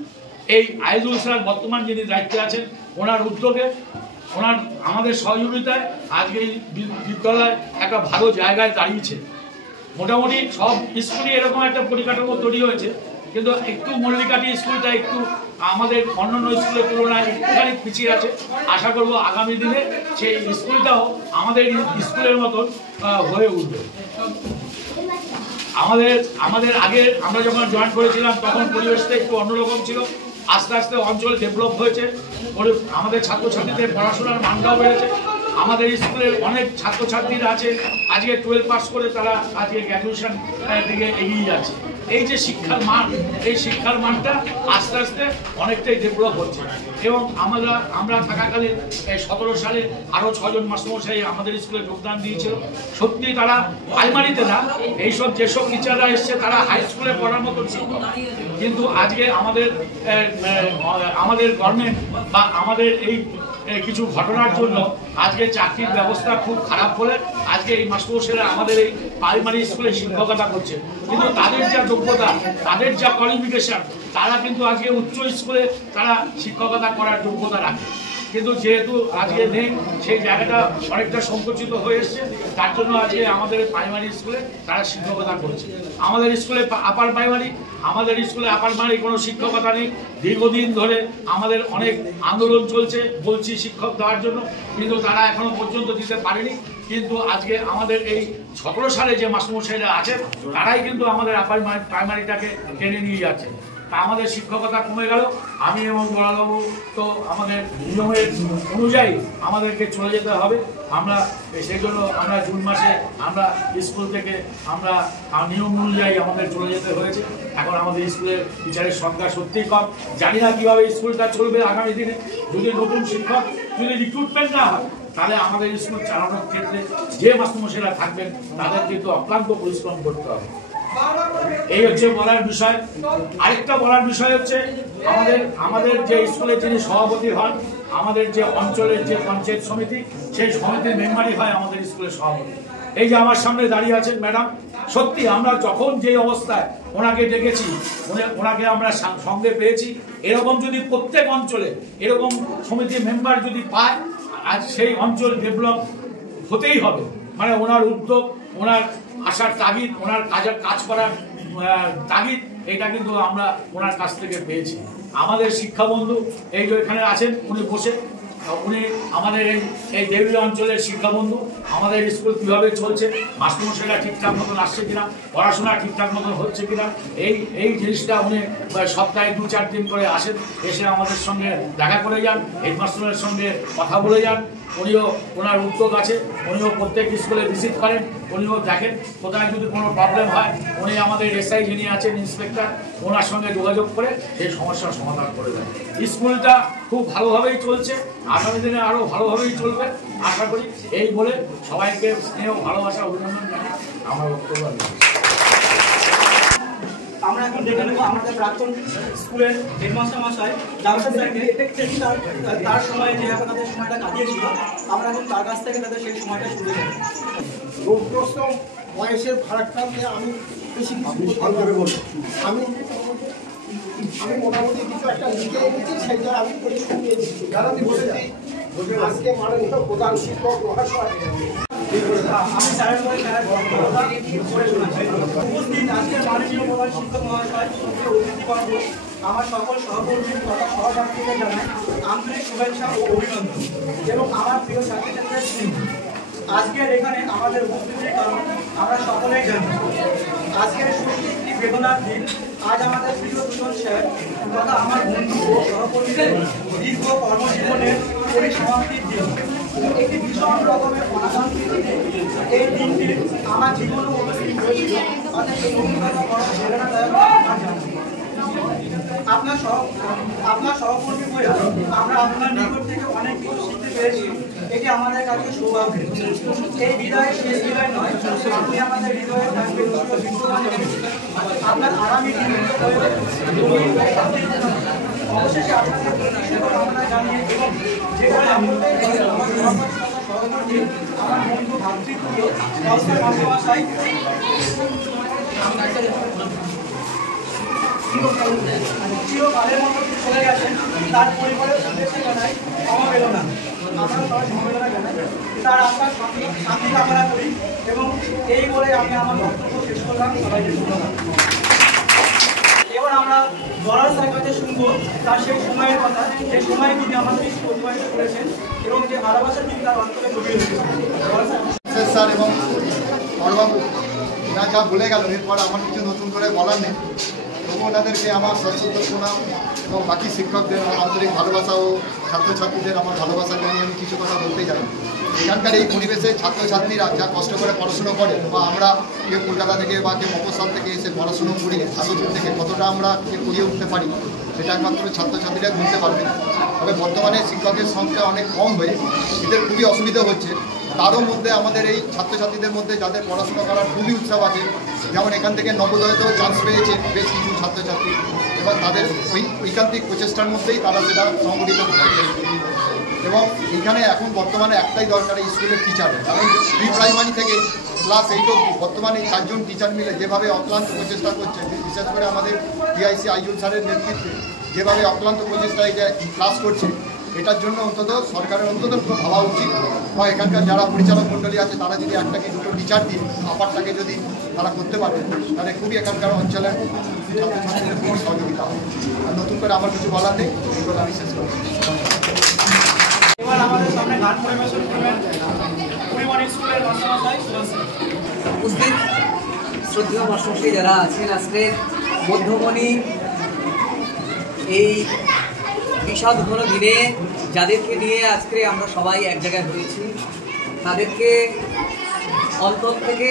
এই আইজুল স্যার বর্তমান যিনি দায়িত্বে আছেন, ওনার উদ্যোগে, ওনার আমাদের সহযোগিতায় আজকে এই বিদ্যালয় একটা ভালো জায়গায় দাঁড়িয়েছে। মোটামুটি সব স্কুলই এরকম একটা পরিকাঠামো তৈরি হয়েছে, কিন্তু একটু মল্লিকাটি স্কুলটা একটু আমাদের অন্যান্য স্কুলের তুলনায় একটুখানি পিছিয়ে আছে। আশা করব আগামী দিনে সেই স্কুলটাও আমাদের স্কুলের মতন হয়ে উঠবে। আমাদের আগে আমরা যখন জয়েন করেছিলাম তখন পরিবেশটা একটু অন্যরকম ছিল। আস্তে আস্তে অঞ্চল ডেভেলপ হয়েছে, আমাদের ছাত্রছাত্রীদের পড়াশোনার মানটাও বেড়েছে। আমাদের স্কুলের অনেক ছাত্রছাত্রীরা আছে আজকে 12 পাস করে তারা আজকে গ্র্যাজুয়েশন দিকে এগিয়ে যাচ্ছে। এই যে শিক্ষার মান, এই শিক্ষার মানটা আস্তে আস্তে অনেকটাই ডেভেলপ হচ্ছে। এবং আমরা থাকাকালীন 17 সালে আরও 6 জন মাস্টারমশাই আমাদের স্কুলে যোগদান দিয়েছিল। সত্যি তারা প্রাইমারিতে না, এইসব যেসব টিচাররা এসছে তারা হাই স্কুলে পড়ার মতো শিক্ষক। কিন্তু আজকে আমাদের গভর্নমেন্ট বা আমাদের এই কিছু ঘটনার জন্য আজকে চাকরির ব্যবস্থা খুব খারাপ বলে আজকে এই মাস্টারমশাইরা আমাদের এই প্রাইমারি স্কুলে শিক্ষকতা করছে। কিন্তু তাদের যা যোগ্যতা, তাদের যা কোয়ালিফিকেশন, তারা কিন্তু আজকে উচ্চ স্কুলে তারা শিক্ষকতা করার যোগ্যতা রাখে। কিন্তু যেহেতু আজকে নেই, সেই জায়গাটা অনেকটা সংকুচিত হয়ে এসছে। তার জন্য আজকে আমাদের প্রাইমারি স্কুলে তারা শিক্ষকতা করছে। আমাদের স্কুলে আপার প্রাইমারি কোনো শিক্ষকতা নেই। দীর্ঘদিন ধরে আমাদের অনেক আন্দোলন চলছে, বলছি শিক্ষক দেওয়ার জন্য, কিন্তু তারা এখনো পর্যন্ত দিতে পারেনি। কিন্তু আজকে আমাদের এই 17 সালে যে মাস্টারমশাইরা আছেন তারাই কিন্তু আমাদের আপার প্রাইমারিটাকে টেনে নিয়ে যাচ্ছে। তা আমাদের শিক্ষকতা কমে গেল। আমি এবং বড়াবাবু তো আমাদের নিয়মের অনুযায়ী আমাদেরকে চলে যেতে হবে। আমরা সেই জন্য আমরা জুন মাসে আমরা স্কুল থেকে আমরা নিয়ম অনুযায়ী আমাদের চলে যেতে হয়েছে। এখন আমাদের স্কুলের টিচারের সংখ্যা সত্যিই কম। জানি না কীভাবে স্কুলটা চলবে আগামী দিনে। যদি নতুন শিক্ষক যদি রিক্রুটমেন্ট না হয় তাহলে আমাদের স্কুল চালানোর ক্ষেত্রে যে মাস্টারমশাইরা থাকবেন তাদের কিন্তু অক্লান্ত পরিশ্রম করতে হবে। এই হচ্ছে বলার বিষয়। আরেকটা বলার বিষয় হচ্ছে আমাদের যে স্কুলের যিনি সভাপতি হন, আমাদের যে অঞ্চলের যে পঞ্চায়েত সমিতি, সেই সমিতির মেম্বারই হয় আমাদের স্কুলের সভাপতি। এই যে আমার সামনে দাঁড়িয়ে আছেন ম্যাডাম, সত্যি আমরা যখন যে অবস্থায় ওনাকে ডেকেছি, ওনাকে আমরা সঙ্গে পেয়েছি। এরকম যদি প্রত্যেক অঞ্চলে এরকম সমিতির মেম্বার যদি পায়, আজ সেই অঞ্চল ডেভেলপ হতেই হবে। মানে ওনার উদ্যোগ, ওনার আসার তাগিদ, ওনার কাজ করার তাগিদ, এটা কিন্তু আমরা ওনার কাছ থেকে পেয়েছি। আমাদের শিক্ষাবন্ধু এই যে এখানে আছেন, উনি বসে, উনি আমাদের এই দেউলিয়া অঞ্চলের শিক্ষাবন্ধু। আমাদের স্কুল কীভাবে চলছে, মাস্টারমশাইরা ঠিকঠাক মতন আসছে কিনা, পড়াশোনা ঠিকঠাক মতন হচ্ছে কিনা, এই জিনিসটা উনি সপ্তাহে 2-4 দিন করে আসেন, এসে আমাদের সঙ্গে দেখা করে যান, হেডমাস্টারের সঙ্গে কথা বলে যান। উনিও ওনার উদ্যোগ আছে, উনিও প্রত্যেক স্কুলে ভিজিট করেন, উনিও দেখেন কোথায় যদি কোনো প্রবলেম হয় উনি আমাদের এসআই যিনি আছেন ইন্সপেক্টর, ওনার সঙ্গে যোগাযোগ করে সেই সমস্যার সমাধান করে দেন। স্কুলটা খুব ভালোভাবেই চলছে, আগামী দিনে আরও ভালোভাবেই চলবে আশা করি। এই বলে সবাইকে স্নেহ, ভালোবাসা, অভিনন্দন জানাই আমার বক্তব্য। আমরা এখন দেখে নেব আমাদের প্রাক্তন স্কুলের হেডমাস্টার মশাই জামশেদ স্যারকে, তার সময়ে যে তাদের সময়টা কাটিয়েছিল, আমরা এখন তার কাছ থেকে তাদের সেই সময়টা শুনে নেব। রোগগ্রস্ত বয়সের ফারাকটাকে আমি বেশি আমি মোটামুটি কিছু একটা লিখে রেখেছি, সেইটা আমি করে শুনিয়ে দিচ্ছি। কারণ আমি বলেছি আজকে মাননীয় প্রধান শিক্ষক মহাশয় আমি স্যারের বলে স্যারের করে শোনাচ্ছি। উপস্থিত আজকের মাননীয় প্রধান শিক্ষক মহাশয়, অতিথিবর্গ, আমার সকল সহকর্মী তথা সহপাঠীদের জানাই আন্তরিক শুভেচ্ছা ও অভিনন্দন এবং আমার প্রিয় ছাত্রছাত্রীদের স্নেহ। আজকের এখানে আমাদের উপস্থিতির কারণ আমরা সকলেই জানি। আজকের সত্যি একটি বেদনার দিন। আজ আমাদের প্রিয় দুজন স্যার তথা আমার বন্ধু ও সহকর্মীদের দীর্ঘ কর্মজীবনের পরিসমাপ্তির দিন। একটি ভীষণ রকমের অনাকাঙ্ক্ষিত দিন। এই দিনটি আমার জীবনও অনুষ্ঠিত হয়েছিল, অর্থাৎ এই অভিজ্ঞতা করা প্রেরণাদায়ক আমার জানি। আপনার সহকর্মী হয়ে আমরা আপনার নিকট থেকে অনেক কিছু শিখতে পেরেছি, এটি আমাদের কাছে সৌভাগ্য। এই বিদায় শেষ বিদায় নয়, আপনি আমাদের হৃদয়ে থাকবেন আপনার আগামী দিনে। অবশেষে আপনাদের কামনা জানিয়ে এবং যেখানে সহকর্মী আমার বন্ধু ভাতৃত্ব মাস্টারমশাই চিরকালের মতো চলে গেছেন, তার পরিবারের উদ্দেশ্যে জানাই সমবেদনা। আমরা সবাই সমবেদনা জানাই, তার আত্মার শান্তি কামনা করি এবং এই বলে আমি আমার বক্তব্য শেষ করলাম। সবাইকে ধন্যবাদ। এবার আমরা বলার স্যার কাছে শুনবো তার সেই সময়ের কথা, যে সময় তিনি আমাদের অতিবাহিত করেছেন এবং যে ভালোবাসা তিনি তার অন্তরে গভীর হয়েছে। স্যার এবং বড়বাবু না যা বলে গেল, এরপর আমার কিছু নতুন করে বলার নেই। তবু ওনাদেরকে আমার সশ্রদ্ধ প্রণাম এবং বাকি শিক্ষকদের আমার আন্তরিক ভালোবাসা ও ছাত্রছাত্রীদের আমার ভালোবাসা জানিয়ে আমি কিছু কথা বলতে চাই। এখানকার এই পরিবেশে ছাত্রছাত্রীরা যা কষ্ট করে পড়াশুনো করে, বা আমরা কেউ কলকাতা থেকে বা কেউ মফস্বল থেকে এসে পড়াশুনো করি, ছাত্রছাত্রী থেকে কতটা আমরা করিয়ে উঠতে পারি সেটা একমাত্র ছাত্রছাত্রীরা বুঝতে পারবে। তবে বর্তমানে শিক্ষকের সংখ্যা অনেক কম হয়ে এদের খুবই অসুবিধা হচ্ছে। তারও মধ্যে আমাদের এই ছাত্রছাত্রীদের মধ্যে যাদের পড়াশোনা করার খুবই উৎসাহ আছে, যেমন এখান থেকে নবোদয়তেও চান্স পেয়েছে বেশ কিছু ছাত্রছাত্রী, এবং তাদের ঐকান্তিক প্রচেষ্টার মধ্যেই তারা সেটা সংগঠিত করতে। এবং এখানে এখন বর্তমানে একটাই দরকার এই স্কুলের টিচার, কারণ প্রি প্রাইমারি থেকে ক্লাস 8 অবধি বর্তমানে 4 জন টিচার মিলে যেভাবে অক্লান্ত প্রচেষ্টা করছে, বিশেষ করে আমাদের টিআইসি আইজুল স্যারের নেতৃত্বে যেভাবে অক্লান্ত প্রচেষ্টায় যে ক্লাস করছে, এটার জন্য অন্তত সরকারের অন্তত ভাবা উচিত, বা এখানকার যারা পরিচালক মণ্ডলী আছে তারা যদি একটা কি দুটো টিচার দিয়ে আপারটাকে যদি তারা করতে পারে, তাহলে খুবই এখানকার অঞ্চলের ছাত্রছাত্রীদের খুবই সহযোগিতা হবে। আর নতুন করে আমার কিছু বলার নেই, এগুলো আমি শেষ করছি। এবার আমাদের সামনে গান পরিবেশন করবেন পরিমাণ স্কুলের মাস্টারমশাই সুভাষ স্যার। উপস্থিত শ্রদ্ধেয় মাস্টারমশাই যারা আছেন, আজকের মধ্যমণি এই বিষাদঘন দিনে যাদেরকে নিয়ে আজকে আমরা সবাই এক জায়গায় হয়েছি, তাদেরকে অন্তর থেকে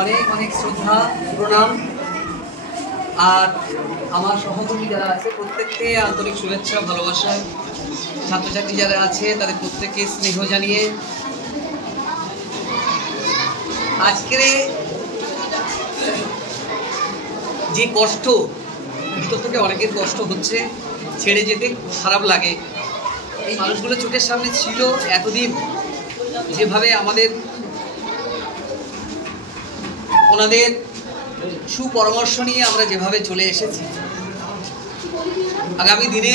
অনেক অনেক শ্রদ্ধা প্রণাম। আর আমার সহকর্মী যারা আছে প্রত্যেককে আন্তরিক শুভেচ্ছা ভালোবাসা, ছাত্রছাত্রী যারা আছে তাদের প্রত্যেককে স্নেহ জানিয়ে আজকের যে কষ্ট, ভিতর থেকে অনেকের কষ্ট হচ্ছে, ছেড়ে যেতে খারাপ লাগে। এই মানুষগুলো চোখের সামনে ছিল এতদিন, যেভাবে আমাদের ওনাদের সুপরামর্শ নিয়ে আমরা যেভাবে চলে এসেছি, আগামী দিনে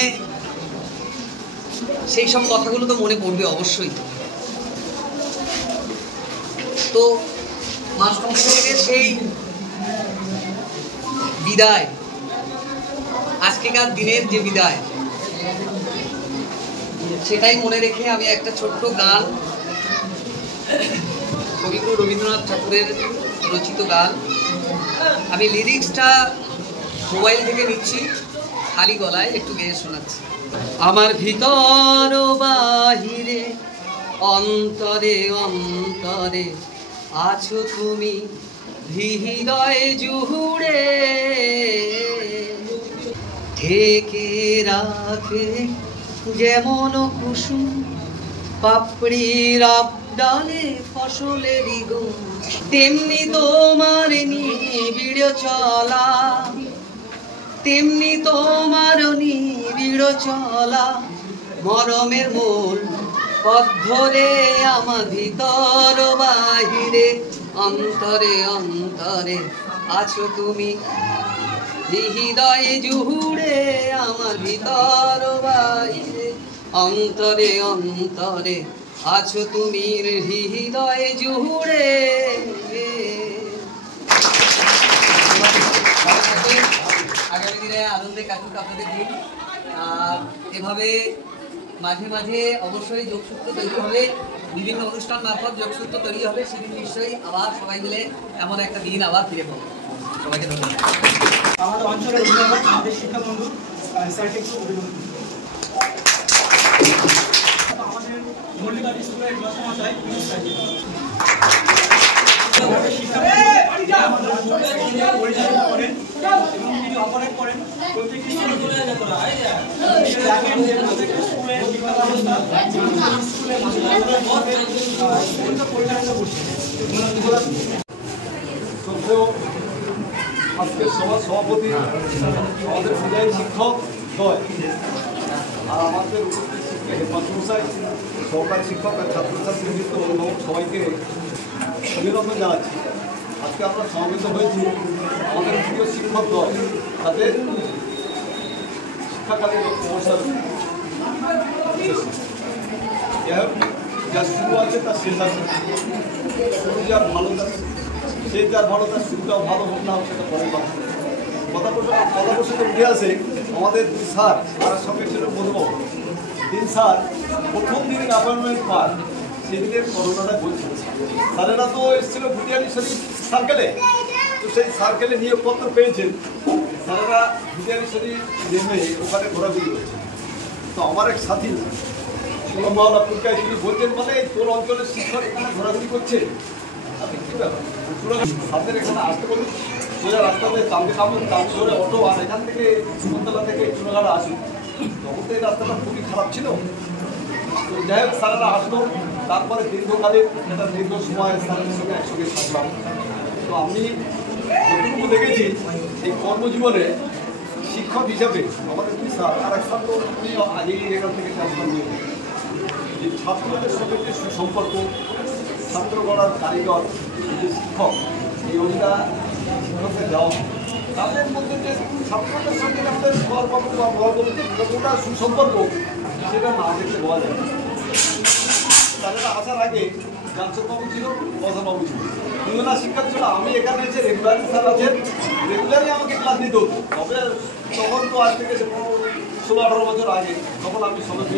সেই সব কথাগুলো তো মনে পড়বে অবশ্যই। তো মাস্টারমশাইয়ের সেই বিদায়, আজকেকার দিনের যে বিদায়, সেটাই মনে রেখে আমি একটা ছোট্ট গান, কবিগুরু রবীন্দ্রনাথ ঠাকুরের রচিত গান, আমি লিরিক্সটা মোবাইল থেকে নিচ্ছি, খালি গলায় একটু গেয়ে শোনাচ্ছি। আমার ভিতর বাহিরে অন্তরে অন্তরে আছো তুমি, হৃদয় জুড়ে ঢেকে রাখে যেমন কুসুম পাপড়ির ডালে ফসলেরই গুণ, তেমনি তোমার নিবিড় চলা, তেমনি তোমার নিবিড় চলা, মরমের মূল পথ ধরে আমার ভিতর বাহিরে অন্তরে অন্তরে আছো তুমি, হৃদয়ে জুড়ে আমার ভিতর বাহিরে অন্তরে অন্তরে আছো তুমি, হৃদয়ে জুড়ে। আগামী দিনে আনন্দে কাটুক আপনাদের দিন। এভাবে মাঝে মাঝে অবশ্যই যোগসূত্র তৈরি হবে, বিভিন্ন অনুষ্ঠান মারফত যোগসূত্র তৈরি হবে, সেদিন নিশ্চয়ই আবার সবাই মিলে এমন একটা দিন আবার ফিরে পাবো। সবাইকে ধন্যবাদ। আমাদের অঞ্চলের অভিভাবক, আমাদের শিক্ষা বন্ধু স্যারকে একটু অভিনন্দন। আমাদের মল্লিকা স্কুলের মাস্টারমশাই আমাদের শিক্ষা পরিচালনা করেন এবং তিনি অপারেট করেন প্রত্যেকটি স্কুলের শিক্ষা ব্যবস্থা স্কুলে পরিচালনা করছেন। আজকের সভার সভাপতি আমাদের বিদায়ী শিক্ষক দ্বয়, আর আমাদের উপস্থিত শিক্ষক হেডমাস্টারমশাই, সহকারী শিক্ষক আর ছাত্রছাত্রীবৃন্দ অভিভাবক সবাইকে অভিনন্দন জানাচ্ছি। আজকে আমরা সমবেত হয়েছি আমাদের প্রিয় শিক্ষক দ্বয়, তাদের শিক্ষাকালীন অবসর। যাই হোক, যা শুরু আছে তার শেষ আছে, শুরু যার ভালো সেই যার ভালো, তার শুরুটাও ভালো হোক না হোক সেটা পরের কথা প্রসঙ্গে উঠে আসে। আমাদের দুই স্যার, তার সঙ্গে ছিল মধুবাবু। তিন স্যার প্রথম দিনের অ্যাপয়েন্টমেন্ট পান, সেদিনের করোনাটা বলছিল। স্যারেরা তো এসেছিল ভুটিয়ালি শরীফ সার্কেলে, তো সেই সার্কেলে নিয়োগপত্র পেয়েছেন। স্যারেরা ভুটিয়ালি শরীফ নেমে ওখানে ঘোরাঘুরি করছে। তো আমার এক সাথী মহানা পুরকায় তিনি বলছেন, মানে তোর অঞ্চলের শিক্ষক এখানে ঘোরাঘুরি করছে, আপনি কী ব্যাপার আপনাদের এখানে আসতে বলুন। সোজা রাস্তাতে তামকে ধরে অটো, আর এখান থেকে সুমন্তলা থেকে চুনাঘাটা আসুন। তখন তো এই রাস্তাটা খুবই খারাপ ছিল। তো যাই হোক, স্যারেরা আসলো। তারপরে দীর্ঘকালীন একটা দীর্ঘ সময় স্যারের সঙ্গে একসঙ্গে থাকলাম। তো আমি যতটুকু দেখেছি এই কর্মজীবনে শিক্ষক হিসাবে আমাদের দুই স্যার, আর এক স্যার তো উনি আগেই এখান থেকে ট্রান্সফার নিয়ে যে ছাত্রদের সঙ্গে যে সুসম্পর্ক, ছাত্র গড়ার কারিগর যে শিক্ষক, এই অধিকার শিক্ষকদের দেওয়া, তাদের মধ্যে যে ছাত্রদের সঙ্গে আমাদের গর্ববাবু বা বড়বাবু যে কতটা সুসম্পর্ক, সেটা না দেখতে পাওয়া যায়। তাদের আসার আগে জানসবাবু ছিল, অজাবাবু ছিল, দুজনা শিক্ষক ছিল। আমি এখানে এসে রেগুলার স্যার আছেন, রেগুলারই আমাকে ক্লাস নিতে হতো। তবে তখন তো আজ থেকে 16-18 বছর আগে, তখন আমি সদস্য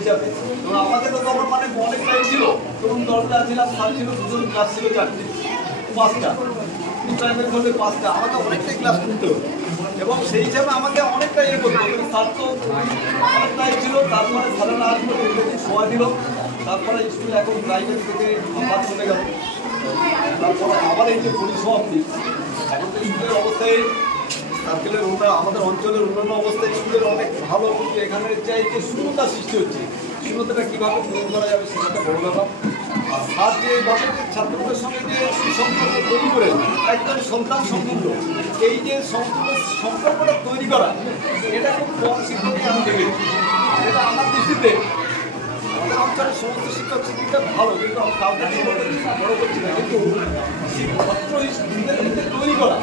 হিসাবে, এবং আমাদের তো তখন মানে অনেক টাইম ছিল, তখন 10টা ছিলাম, 7 ছিল, 2জন ক্লাস ছিল 4টে, 5টা প্রাইমারি করলে 5টা, আমাকে অনেকটাই ক্লাস করতে হতো এবং সেই হিসাবে আমাকে অনেকটা ইয়ে করতে হতো। স্যার তো অনেকটাই ছিল, তারপরে স্যারেরা আসলো, সময় দিল, তারপরে স্কুল এখন প্রাইভেট থেকে বাদ চলে গেল, তারপরে আবার এই যে পরিসমাপ্তি, এখন তো স্কুলের অবস্থায় সার্কেলের আমাদের অঞ্চলের অন্যান্য অবস্থায় স্কুলের অনেক ভালো, কিন্তু এখানে চাই যে শূন্যতা সৃষ্টি হচ্ছে, শূন্যতাটা কীভাবে পূরণ করা যাবে সেটা একটা বড় ব্যাপার। আর স্যার যেভাবে ছাত্রদের সঙ্গে যে সুসম্পর্ক তৈরি করে একদম সন্তান সম্পূর্ণ, এই যে সম্পর্কটা তৈরি করা, এটা খুব কম শিক্ষকই আমি দেখেছি। এটা আমার দৃষ্টিতে আমাদের অঞ্চলের সমস্ত শিক্ষক শিক্ষিকা ভালো, কিন্তু আমি কাউকে বড় করছি না, কিন্তু ছাত্র স্কুলের মধ্যে তৈরি করা,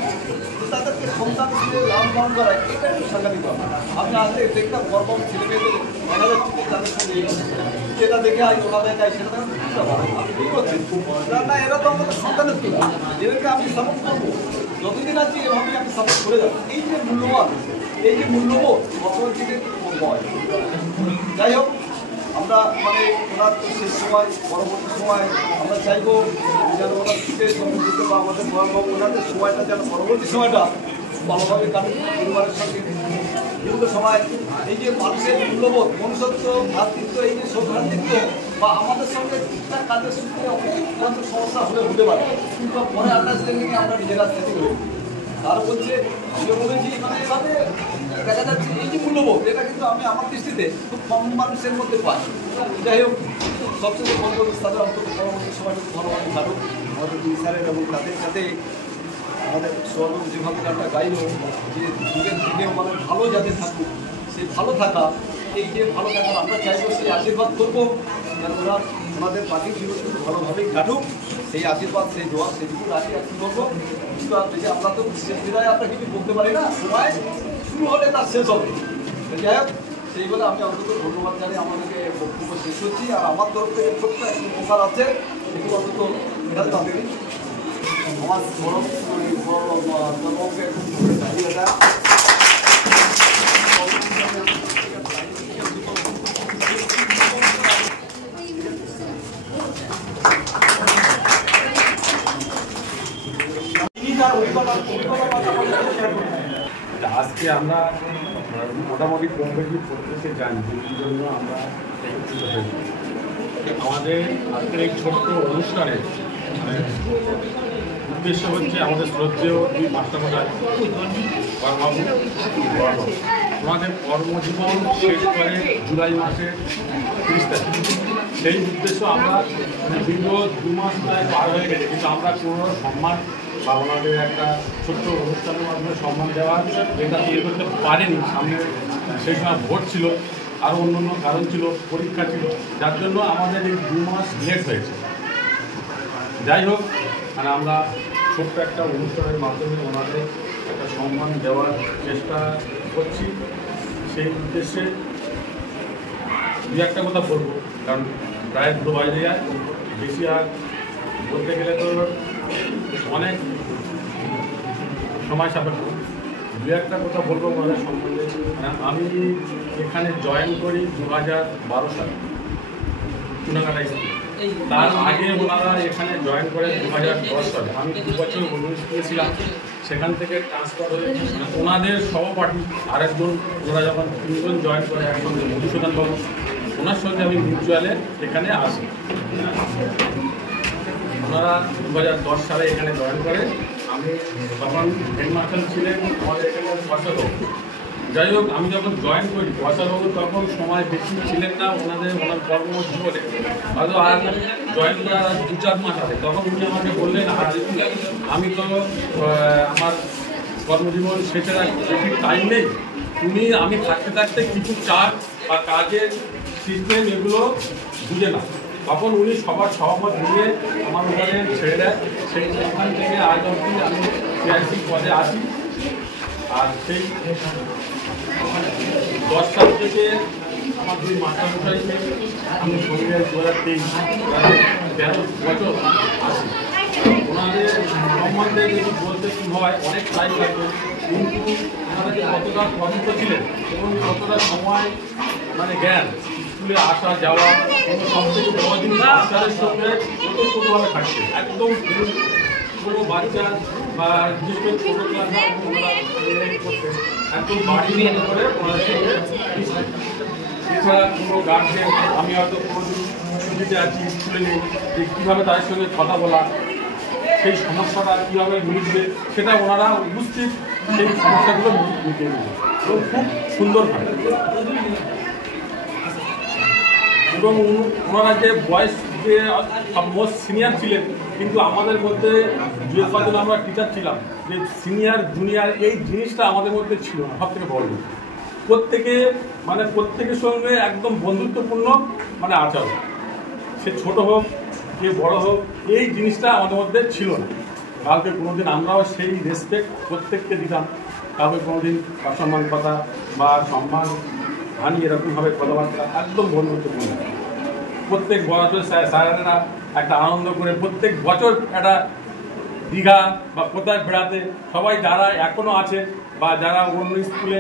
তাদেরকে সন্তান হিসেবে লাভবান করা, এটা একটু সাংঘাতিক ব্যাপার। আমি আজকে দেখতাম গর্বম ছেলে মেয়েদের দেখা যাচ্ছে তাদের সঙ্গে যেটা দেখে আজ ওরা দেখায় সেটা আপনি ঠিক করছেন না, এরা তো আমাদের সন্তানের তুলে, এদেরকে আমি সাপোর্ট করবো, যতদিন আছি এভাবেই আমি সাপোর্ট করে যাবো। এই যে মূল্যবান, এই যে মূল্যবোধ বর্তমান থেকে হয়। যাই হোক, আমরা মানে ওনার তো শেষ সময়, পরবর্তী সময় আমরা চাইবো যেন ওনার ছুটে সমৃদ্ধ বা আমাদের মহাবাবু ওনাদের সময়টা যেন পরবর্তী সময়টা ভালোভাবে কাটুক পরিবারের সঙ্গে। বিভিন্ন সময় এই যে মানুষের মূল্যবোধ, মনুষ্যত্ব, ভ্রাতৃত্ব, এই যে সৌভ্রাতৃত্ব বা আমাদের সঙ্গে ঠিকঠাক কাজের সূত্রে অনেক সমস্যা হতে পারে, কিন্তু পরে আন্ডারস্ট্যান্ডিংয়ে আমরা নিজেরা সেটি করি। তার বলছে আমি বলেছি মানে এভাবে দেখা যাচ্ছে এই যে মূল্যবোধ, এটা কিন্তু আমি আমার দৃষ্টিতে খুব কম মানুষের মধ্যে পাই। যাই হোক, সবচেয়ে বড় তাদের অন্তত পরবর্তী সময়টা ভালোভাবে কাটুক আমাদের দুই স্যারের, এবং তাদের সাথে আমাদের সর্ব যেভাবে গানটা গাইল যে যুগের দিকে মানে ভালো যাতে থাকুক, সেই ভালো থাকা, এই যে ভালো থাকা আমরা চাইবো, সেই আশীর্বাদ করবো যেন ওরা ওনাদের বাকি জীবন ভালোভাবেই কাটুক, সেই আশীর্বাদ, সেই দোয়া, সেটুকু রাখি আর কি করবো। কিন্তু আমরা তো শেষ বিদায় আমরা কিছু বলতে পারি না, সময় শুরু হলে তার শেষ হবে। যাই হোক, সেই বলে আমি অন্তত ধন্যবাদ জানাই, আমাদেরকে বক্তব্য শেষ করছি। আর আমার তরফ থেকে ছোট্ট একটু উপকার আছে, এগুলো অন্তত এখানে পাবেন আমার কর্মকে চালিয়ে দেয়। আজকে আমরা মোটামুটি কম বেশি প্রত্যেকে জানি, এই জন্য আমরা একত্রিত হয়েছি। আমাদের আজকের এই ছোট্ট অনুষ্ঠানে উদ্দেশ্য হচ্ছে আমাদের শ্রদ্ধেয় দুই মাস্টারমশাই বাবু, ওনাদের কর্মজীবন শেষ করে জুলাই মাসের 30 তারিখ। সেই উদ্দেশ্য আমরা দীর্ঘ 2 মাস প্রায় পার হয়ে গেছে, কিন্তু আমরা কোনো সম্মান বা ওনাদের একটা ছোট্ট অনুষ্ঠানের মাধ্যমে সম্মান দেওয়া এটা তৈরি করতে পারেনি। সামনে সেই সময় ভোট ছিল, আরও অন্য কারণ ছিল, পরীক্ষা ছিল, যার জন্য আমাদের এই 2 মাস লেট হয়েছে। যাই হোক, মানে আমরা ছোট্ট একটা অনুষ্ঠানের মাধ্যমে ওনাদের একটা সম্মান দেওয়ার চেষ্টা করছি। সেই উদ্দেশ্যে দু একটা কথা বলবো, কারণ প্রায় 2 বাজে যায়, বেশি আর বলতে গেলে তো অনেক সময় সাপেক্ষ। 2 একটা কথা বলবো ওনাদের সম্বন্ধে। আমি এখানে জয়েন করি 2012 সালে চুনাকাটা স্কুলে। তার আগে ওনারা এখানে জয়েন করেন 2010 সালে। আমি 2 বছর অন্য স্কুলে ছিলাম, সেখান থেকে ট্রান্সফার হয়ে ওনাদের সহপাঠী আরেকজন, ওরা যখন 3 জন জয়েন করে একসঙ্গে, মধুসূদন বাবু, ওনার সঙ্গে আমি মিউচুয়ালে এখানে আসি। ওনারা 2010 সালে এখানে জয়েন করে। আমি তখন হেডমাস্টার ছিলেন আমাদের এখানে বসাবাবু। যাই হোক, আমি যখন জয়েন করি বসাবাবু তখন সময় বেশি ছিলেন না ওনার কর্মজীবনে, হয়তো আর জয়েন করার 2-4 মাস আছে। তখন উনি আমাকে বললেন, আমি তো আমার কর্মজীবন শেষের বেশি টাইম নেই, আমি থাকতে থাকতে কিছু চাপ বা কাজের সিস্টেম এগুলো বুঝে না। তখন উনি সবার সহমত নিয়ে আমার ওখানে ছেড়ে দেয়। সেইখান থেকে আজ অবধি আমি পিআইসি পদে আসি। আর সেই 10 সাল থেকে আমার 2 মাস্টারমশাই আমি সঙ্গে 2023 13 বছর আসি। ওনাদের ওনাদের সম্বন্ধে যদি বলতে কি হয় অনেক টাইম লাগবে, কিন্তু ওনারা যে কতটা কর্মঠ ছিলেন এবং কতটা সময় মানে জ্ঞান স্কুলে আসা যাওয়া এবং সব থেকে বড় জিনিস বাচ্চাদের সঙ্গে ওতপ্রোতভাবে থাকছে। একদম কোনো বাচ্চা বা বিশেষ করে ছোটো ক্লাসে একদম বাড়ি নিয়ে করে ওনাদের সঙ্গে এছাড়া কোনো গার্জেন আমি হয়তো কোনো ছুটিতে আছি স্কুলে নেই, যে কীভাবে তাদের সঙ্গে কথা বলা, সেই সমস্যাটা কীভাবে মিটবে সেটা ওনারা উপস্থিত সেই সমস্যাগুলো মিটিয়ে নেবে এবং খুব সুন্দরভাবে। এবং ওনারা যে বয়স যে মোস্ট সিনিয়র ছিলেন, কিন্তু আমাদের মধ্যে যে কজন আমরা টিচার ছিলাম যে সিনিয়র জুনিয়র এই জিনিসটা আমাদের মধ্যে ছিল না। সব থেকে বড় প্রত্যেকের সঙ্গে একদম বন্ধুত্বপূর্ণ আচরণ, সে ছোট হোক কে বড় হোক, এই জিনিসটা আমাদের মধ্যে ছিল না। কাউকে কোনোদিন আমরাও সেই রেসপেক্ট প্রত্যেককে দিতাম, কাউকে কোনোদিন অসম্মান কথা বা সম্মান হানি এরকমভাবে কথাবার্তা একদম বন্ধুত্বপূর্ণ। প্রত্যেক বছর স্যারেরা একটা আনন্দ করে প্রত্যেক বছর একটা দীঘা বা কোথায় বেড়াতে সবাই যারা এখনও আছে বা যারা অন্য স্কুলে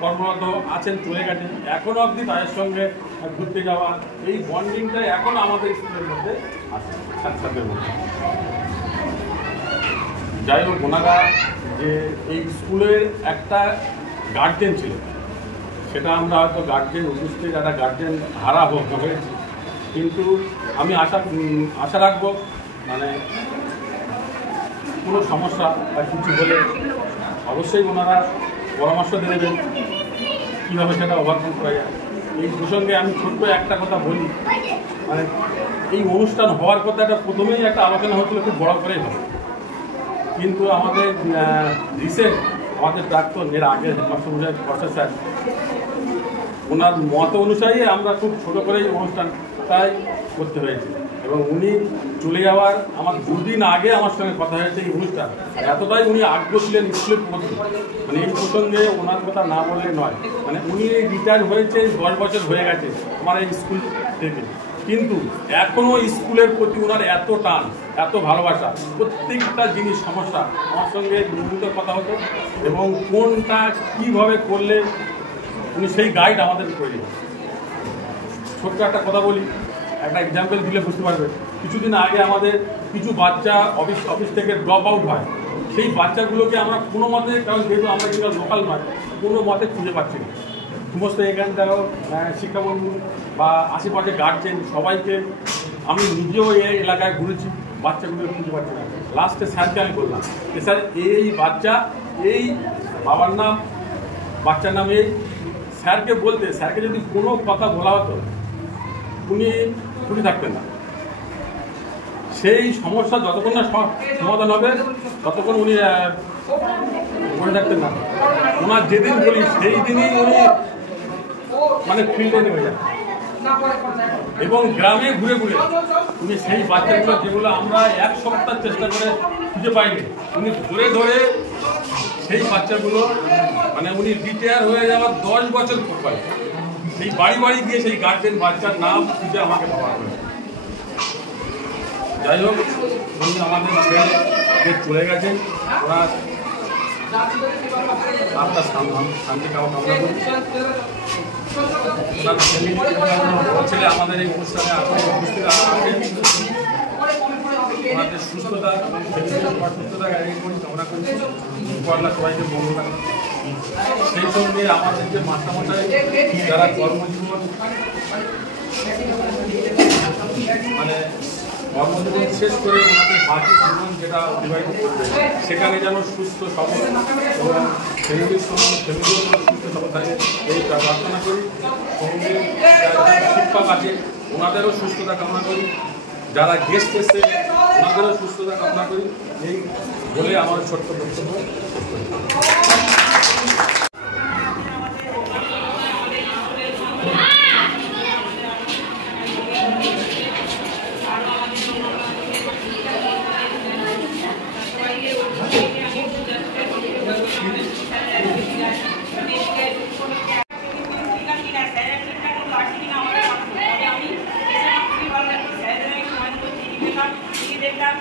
কর্মরত আছেন চলে গেছেন এখনও অবধি তাদের সঙ্গে ঘুরতে যাওয়া, এই বন্ডিংটা এখনও আমাদের স্কুলের মধ্যে আছে ছাত্রছাত্রীদের মধ্যে। যাই হোক, ওনারা যে এই স্কুলের একটা গার্জেন ছিল, সেটা আমরা হয়তো গার্জেন উপস্থিত একটা গার্জেন হারা হয়েছি, কিন্তু আমি আশা রাখবো কোনো সমস্যা বা কিছু হলে অবশ্যই ওনারা পরামর্শ দেবেন কীভাবে সেটা ওভারকাম করা যায়। এই প্রসঙ্গে আমি ছোট্ট একটা কথা বলি, এই অনুষ্ঠান হওয়ার কথাটা প্রথমেই একটা আলোচনা হচ্ছিল খুব বড় করেই হবে, কিন্তু আমাদের রিসেন্ট আমাদের প্রাক্তন এর আগে হেডমাস্টার বর্ষা স্যার ওনার মত অনুযায়ী আমরা খুব ছোটো করেই অনুষ্ঠানটাই করতে হয়েছে এবং উনি চলে যাওয়ার আমার দুদিন আগে আমার সঙ্গে কথা হয়েছে এই অনুষ্ঠান। এতটাই উনি আগ্রহ ছিলেন স্কুলের প্রতি, এই প্রসঙ্গে ওনার কথা না বললে নয়। উনি রিটায়ার হয়েছে 10 বছর হয়ে গেছে আমার এই স্কুল থেকে, কিন্তু এখনও স্কুলের প্রতি ওনার এত টান, এত ভালোবাসা, প্রত্যেকটা জিনিস সমস্যা আমার সঙ্গে নিয়মিত কথা হতো এবং কোনটা কীভাবে করলে উনি সেই গাইড আমাদের প্রয়োজন। ছোট্ট একটা কথা বলি, একটা এক্সাম্পল দিলে বুঝতে পারবে। কিছুদিন আগে আমাদের কিছু বাচ্চা অফিস থেকে ড্রপ আউট হয়, সেই বাচ্চাগুলোকে আমরা কোনো মতে, কারণ যেহেতু আমরা যেটা লোকাল নয়, কোনো মতে খুঁজে পাচ্ছি না। সমস্ত এখানকার শিক্ষাবন্ধু বা আশেপাশে গার্জেন সবাইকে আমি নিজেও এই এলাকায় ঘুরেছি, বাচ্চাগুলো খুঁজে পাচ্ছি না। লাস্টে স্যারকে আমি বললাম যে স্যার এই বাচ্চা, এই বাবার নাম, বাচ্চার নাম এই, স্যারকে বলতে, স্যারকে যদি কোনো কথা বলা হতো উনি খুঁজে থাকতেন না। সেই সমস্যা যতক্ষণ না সমাধান হবে ততক্ষণ উনি মনে থাকতেন না। ওনার যেদিন বলি সেই দিনই উনি ফিল্ডে নেমে যান এবং গ্রামে ঘুরে ঘুরে উনি সেই বাচ্চাগুলো যেগুলো আমরা 1 সপ্তাহ চেষ্টা করে খুঁজে পাইনি, উনি ধরে ধরে সেই বাচ্চাগুলো উনি রিটায়ার হয়ে যাওয়ার 10 বছর পর সেই বাড়ি বাড়ি গিয়ে সেই গার্জেন বাচ্চার নাম খুঁজে আমাকে পাওয়া হবে। যাই হোক, উনি আমাদের ছেলে চলে গেছেন, ওরা আপনার শান্তি কামনা করি। ওনার ছেলে আমাদের এই অনুষ্ঠানে উপস্থিত আছেন, ওনাদের সুস্থতা কামনা করি, পড়লা সবাইকে বন্ধু থাকে। সেই সঙ্গে আমাদের যে মাস্টারমশাই যারা কর্মজীবন কর্মজীবন শেষ করে ওনাদের বাকি জীবন যেটা অতিবাহিত করবে সেখানে যেন সুস্থ সবল এবং ফ্যামিলির সুস্থ সবল থাকে এই প্রার্থনা করি। সঙ্গে শিক্ষক আছে ওনাদেরও সুস্থতা কামনা করি, যারা গেস্ট এসছে ওনাদেরও সুস্থতা কামনা করি। এই বলে আমার ছোট্ট বক্তব্য শেষ করি। দেখলাম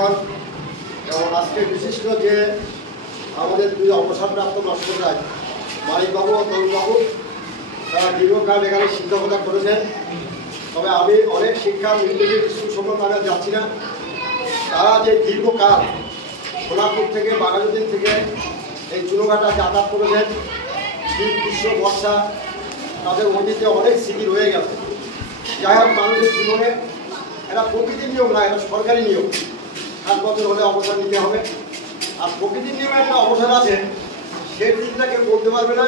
গুরুজন এবং আজকে বিশিষ্ট যে আমাদের দুই অবসরপ্রাপ্ত মাস্টাররা মানিকবাবু ও তরুণবাবু, তারা দীর্ঘকাল এখানে শিক্ষকতা করেছেন। তবে আমি অনেক শিক্ষা ইংরেজি স্কুল সম্পর্কে আমি যাচ্ছি না। তারা যে দীর্ঘকাল সোনারপুর থেকে বাঘাযতীন থেকে এই চুনোঘাটা যাতায়াত করেছেন, শীত গ্রীষ্ম বর্ষা, তাদের অতীতে অনেক স্মৃতি রয়ে গেছে। যাই হোক, মানুষের জীবনে এটা প্রকৃতির নিয়ম না, এটা সরকারি নিয়ম। 7 বছর হলে অবসর নিতে হবে। আর প্রকৃতির নিয়মে একটা অবসর আছে, সেই দিনটা কেউ বলতে পারবে না।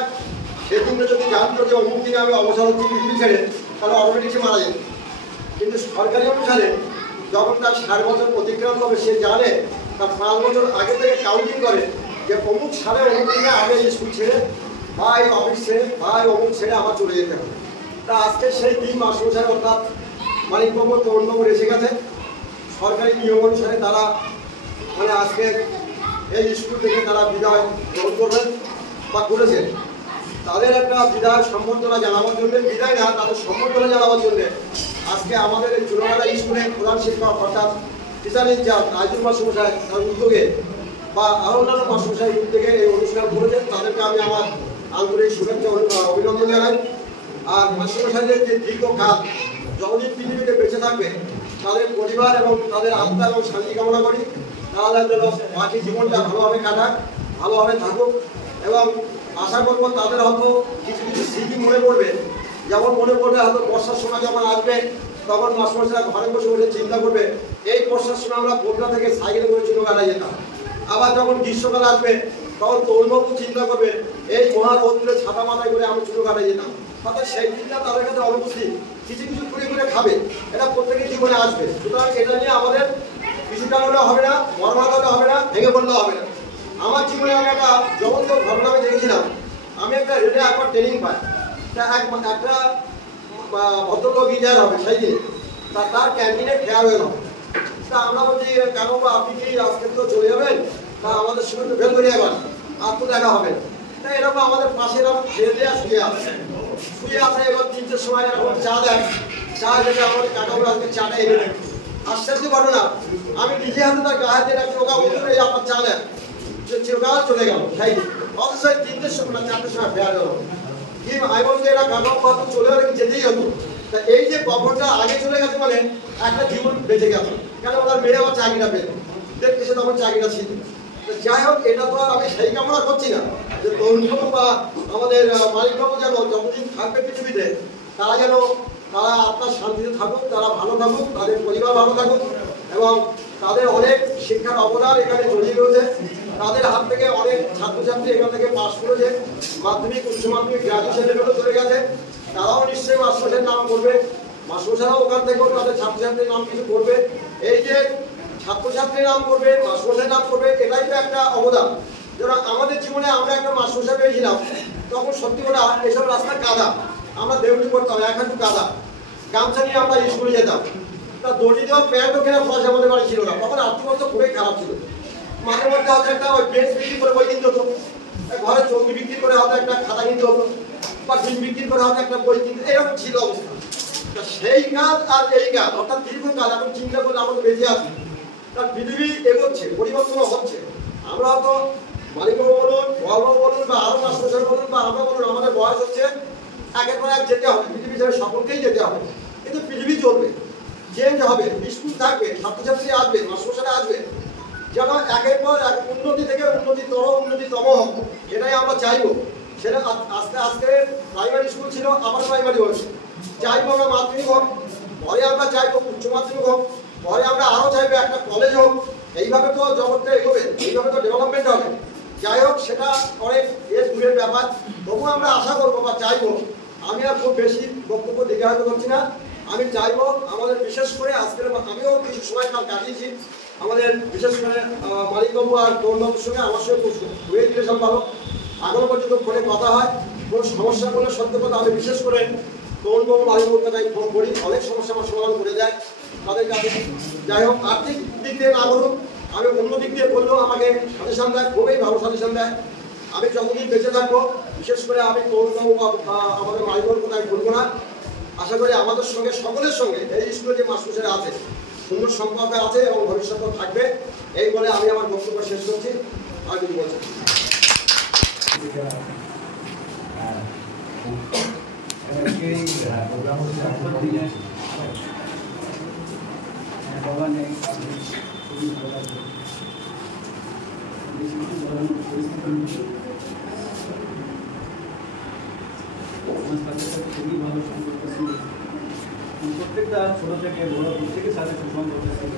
সেদিনটা যদি জানতো যে অমুক দিনে আমি অবসর হচ্ছি পৃথিবী ছেড়ে, তাহলে অটোমেটিক সে মারা যেত। কিন্তু সরকারি অনুসারে যখন তার 60 বছর অতিক্রান্ত হবে, সে জানে তার 5 বছর আগে থেকে কাউন্টিং করে যে অমুক সালে অমুক দিনে আমি স্কুল ছেড়ে বা এই অফিস ছেড়ে বা এই অমুক ছেড়ে আমার চলে যেতে হবে। তা আজকে সেই দিন মাস্টারমশাই অর্থাৎ মানিকবাবু তরুণবাবু এসে গেছে। সরকারি নিয়ম অনুসারে তারা আজকে এই স্কুল থেকে তারা বিদায় গ্রহণ করবেন বা করেছেন। তাদের একটা বিদায় সম্বর্ধনা জানাবার জন্য, বিদায় না, তাদের সম্বর্ধনা জানাবার জন্য আজকে আমাদের এই চুনাঘাটা স্কুলের প্রধান শিক্ষক অর্থাৎ টিচার ইনচার্জ নাইজুল মাস্টারমশাই তার উদ্যোগে বা আরও অন্যান্য মাস্টারমশাই উদ্যোগে এই অনুষ্ঠান করেছেন। তাদেরকে আমি আমার আন্তরিক শুভেচ্ছা অভিনন্দন জানাই। আর মাস্টারমশাইদের যে দীর্ঘকাল যতদিন পৃথিবীতে বেঁচে থাকবে, তাদের পরিবার এবং তাদের আত্মা এবং শান্তি কামনা করি। তাহলে যেন বাকি জীবনটা ভালোভাবে কাটাক, ভালোভাবে থাকুক। এবং আশা করবো তাদের হয়তো কিছু কিছু স্মৃতি মনে পড়বে। যেমন মনে পড়বে হয়তো বর্ষার সময় যখন আসবে, তখন মাস্টারমশাইরা ঘরে বসে বসে চিন্তা করবে এই বর্ষার সময় আমরা বগুড়া থেকে সাইকেলে করে চুনোঘাটায় যেতাম। আবার যখন গ্রীষ্মকাল আসবে, তখন তরুণবাবু চিন্তা করবে এই মহা রৌদ্রে ছাতা মাথায় করে আমি চুনোঘাটায় যেতাম। অর্থাৎ সেই দিনটা তাদের কাছে অনুপস্থিত। কিছু কিছু করে করে খাবে, এটা প্রত্যেকের জীবনে আসবে। সুতরাং এটা নিয়ে আমাদের কিছুটা হলে হবে না, মর্মাহত হবে না, ভেঙে পড়লে হবে না। আমার জীবনে আমি একটা জবন্ত ঘটনা আমি দেখেছিলাম। আমি একটা রেলে একবার ট্রেনিং পাই, একটা ভদ্রলোক রিটায়ার হবে সেই দিনে, তার ক্যান্টিনে ফেয়ারওয়েল হবে। তা আমরা বলছি কেন আপনি কি আজকে তো চলে যাবেন, তা আমাদের সঙ্গে তো বেল করে যাবেন, আর তো দেখা হবে। তাই এরকম আমাদের পাশে এরকম ছেড়ে দেওয়া শুয়ে আসে। এবার 3টের সময় এরকম চা দেন, চা যেটা আমাদের কাকাগুলো আজকে চাটা এনে দেন। আশ্চর্য ঘটনা, আমি নিজে হাতে তার গায়ে দিয়ে রাখি, ওকা বলতে এই আপনার চা দেন, ওকা চলে গেল। তাই অবশ্যই 3টের সময় না 4টের সময় ফেয়ার হলো। কি আমি বলছি এরা কাকা হয়তো চলে গেলে যেতেই হতো। তা এই যে খবরটা আগে চলে গেছে মানে একটা জীবন বেঁচে গেল। কেন ওনার মেয়ে আমার চাকরিটা পেল, দেখতেছে তখন চাকরিটা ছিল। যাই হোক, এটা তো আর আমি সেই কামনা করছি না যে তরুণবাবু বা আমাদের মানিকবাবু যেন যতদিন থাকবে পৃথিবীতে, তারা আত্মার শান্তিতে থাকুক, তারা ভালো থাকুক, তাদের পরিবার ভালো থাকুক। এবং তাদের অনেক শিক্ষার অবদান এখানে জড়িয়ে রয়েছে। তাদের হাত থেকে অনেক ছাত্রছাত্রী এখান থেকে পাশ করেছে, মাধ্যমিক উচ্চ মাধ্যমিক গ্রাজুয়েশন লেভেলও চলে গেছে। তারাও নিশ্চয়ই মাস্টারমশাইয়ের নাম করবে, মাস্টারমশাইরাও ওখান থেকেও তাদের ছাত্রছাত্রীর নাম কিছু করবে। এই যে ছাত্রছাত্রীর নাম করবে, মাস্টারমশাইয়ের নাম করবে, এটাই তো একটা অবদান। যেমন আমাদের জীবনে আমরা একটা মাস্টারমশাই পেয়েছিলাম, তখন সত্যি কথা এসব রাস্তা কাদা, আমরা দেউলি করতাম, এক হাঁটু কাদা, গামছা নিয়ে আমরা স্কুলে যেতাম। তা দড়ি দেওয়া প্যান্টও কেনার পয়সা আমাদের বাড়ি ছিল না, তখন আর্থিক অবস্থা খুবই খারাপ ছিল। মাঝে মধ্যে হয়তো একটা ওই বেঞ্চ বিক্রি করে বই কিনতে হতো, ঘরে চৌকি বিক্রি করে হয়তো একটা খাতা কিনতে হতো, বা ডিম বিক্রি করে হয়তো একটা বই কিনতে, এরকম ছিল অবস্থা। তা সেই কাজ আর এই কাজ অর্থাৎ দীর্ঘকাল এখন চিন্তা করলে আমাদের বেঁচে আছি। তার পৃথিবী এগোচ্ছে, পরিবর্তনও হচ্ছে। আমরা হয়তো মালিকবাবু বলুন, বলবাবু বলুন, বা আরো মাস্টারমশাই বলুন, বা আমরা বলুন, আমাদের বয়স হচ্ছে, একের পর এক যেতে হবে, পৃথিবী ছেড়ে সকলকেই যেতে হবে। কিন্তু পৃথিবী চলবে, চেঞ্জ হবে, স্কুল থাকবে, ছাত্রছাত্রী আসবে, মাস্টারমশাইরা আসবে, যেন একের পর এক উন্নতি থেকে উন্নতিতম হোক, এটাই আমরা চাইবো। সেটা আস্তে আস্তে প্রাইমারি স্কুল ছিল, আবার প্রাইমারি হচ্ছে। চাইবো আমরা মাধ্যমিক হোক, পরে আমরা চাইবো উচ্চ মাধ্যমিক হোক, পরে আমরা আরও চাইবো একটা কলেজ হোক। এইভাবে তো জগৎটা এগোবে, এইভাবে তো ডেভেলপমেন্ট হবে। যাই হোক, সেটা অনেক দূরের ব্যাপার। তবুও আমরা আশা করবো বা চাইবো, আমি আর খুব বেশি বক্তব্য দিকে হয়তো করছি না, আমি চাইবো আমাদের বিশেষ করে আজকের, আমিও কিছু সময় কাল কাটিয়েছি আমাদের বিশেষ করে মালিকবাবু আর তরুণবাবুর সঙ্গে আমার সঙ্গে খুবই রিলেশন ভালো। এখনো পর্যন্ত ফোনে কথা হয়, কোনো সমস্যা করলে সত্য কথা আমি বিশেষ করে তরুণবাবু মালিকবাবুর কথাই ফোন করি, অনেক সমস্যা আমার সমাধান করে যায় তাদের কাছে। যাই হোক, আর্থিক দিক দিয়ে না বলুক, আমি অন্য দিক দিয়ে বললেও আমাকে সাজেশন দেয়, খুবই ভালো সাজেশন দেয়। আমি যতদিন বেঁচে থাকবো, বিশেষ করে আমি তরুণবাবু বা আমাদের মালিকবাবুর কথাই বলবো না। আশা করি আমাদের সঙ্গে সকলের সঙ্গে এই স্কুলে যে মাস্টারমশাইরা আছে সুন্দর সম্পর্ক আছে এবং ভবিষ্যতেও থাকবে। এই বলে আমি আমার বক্তব্য শেষ করছি। আর কিছু বলছি খুবই ভালো সম্পর্ক ছিল, প্রত্যেকটা ছোট থেকে বড় প্রত্যেকের সাথে সুসম্পর্ক ছিল।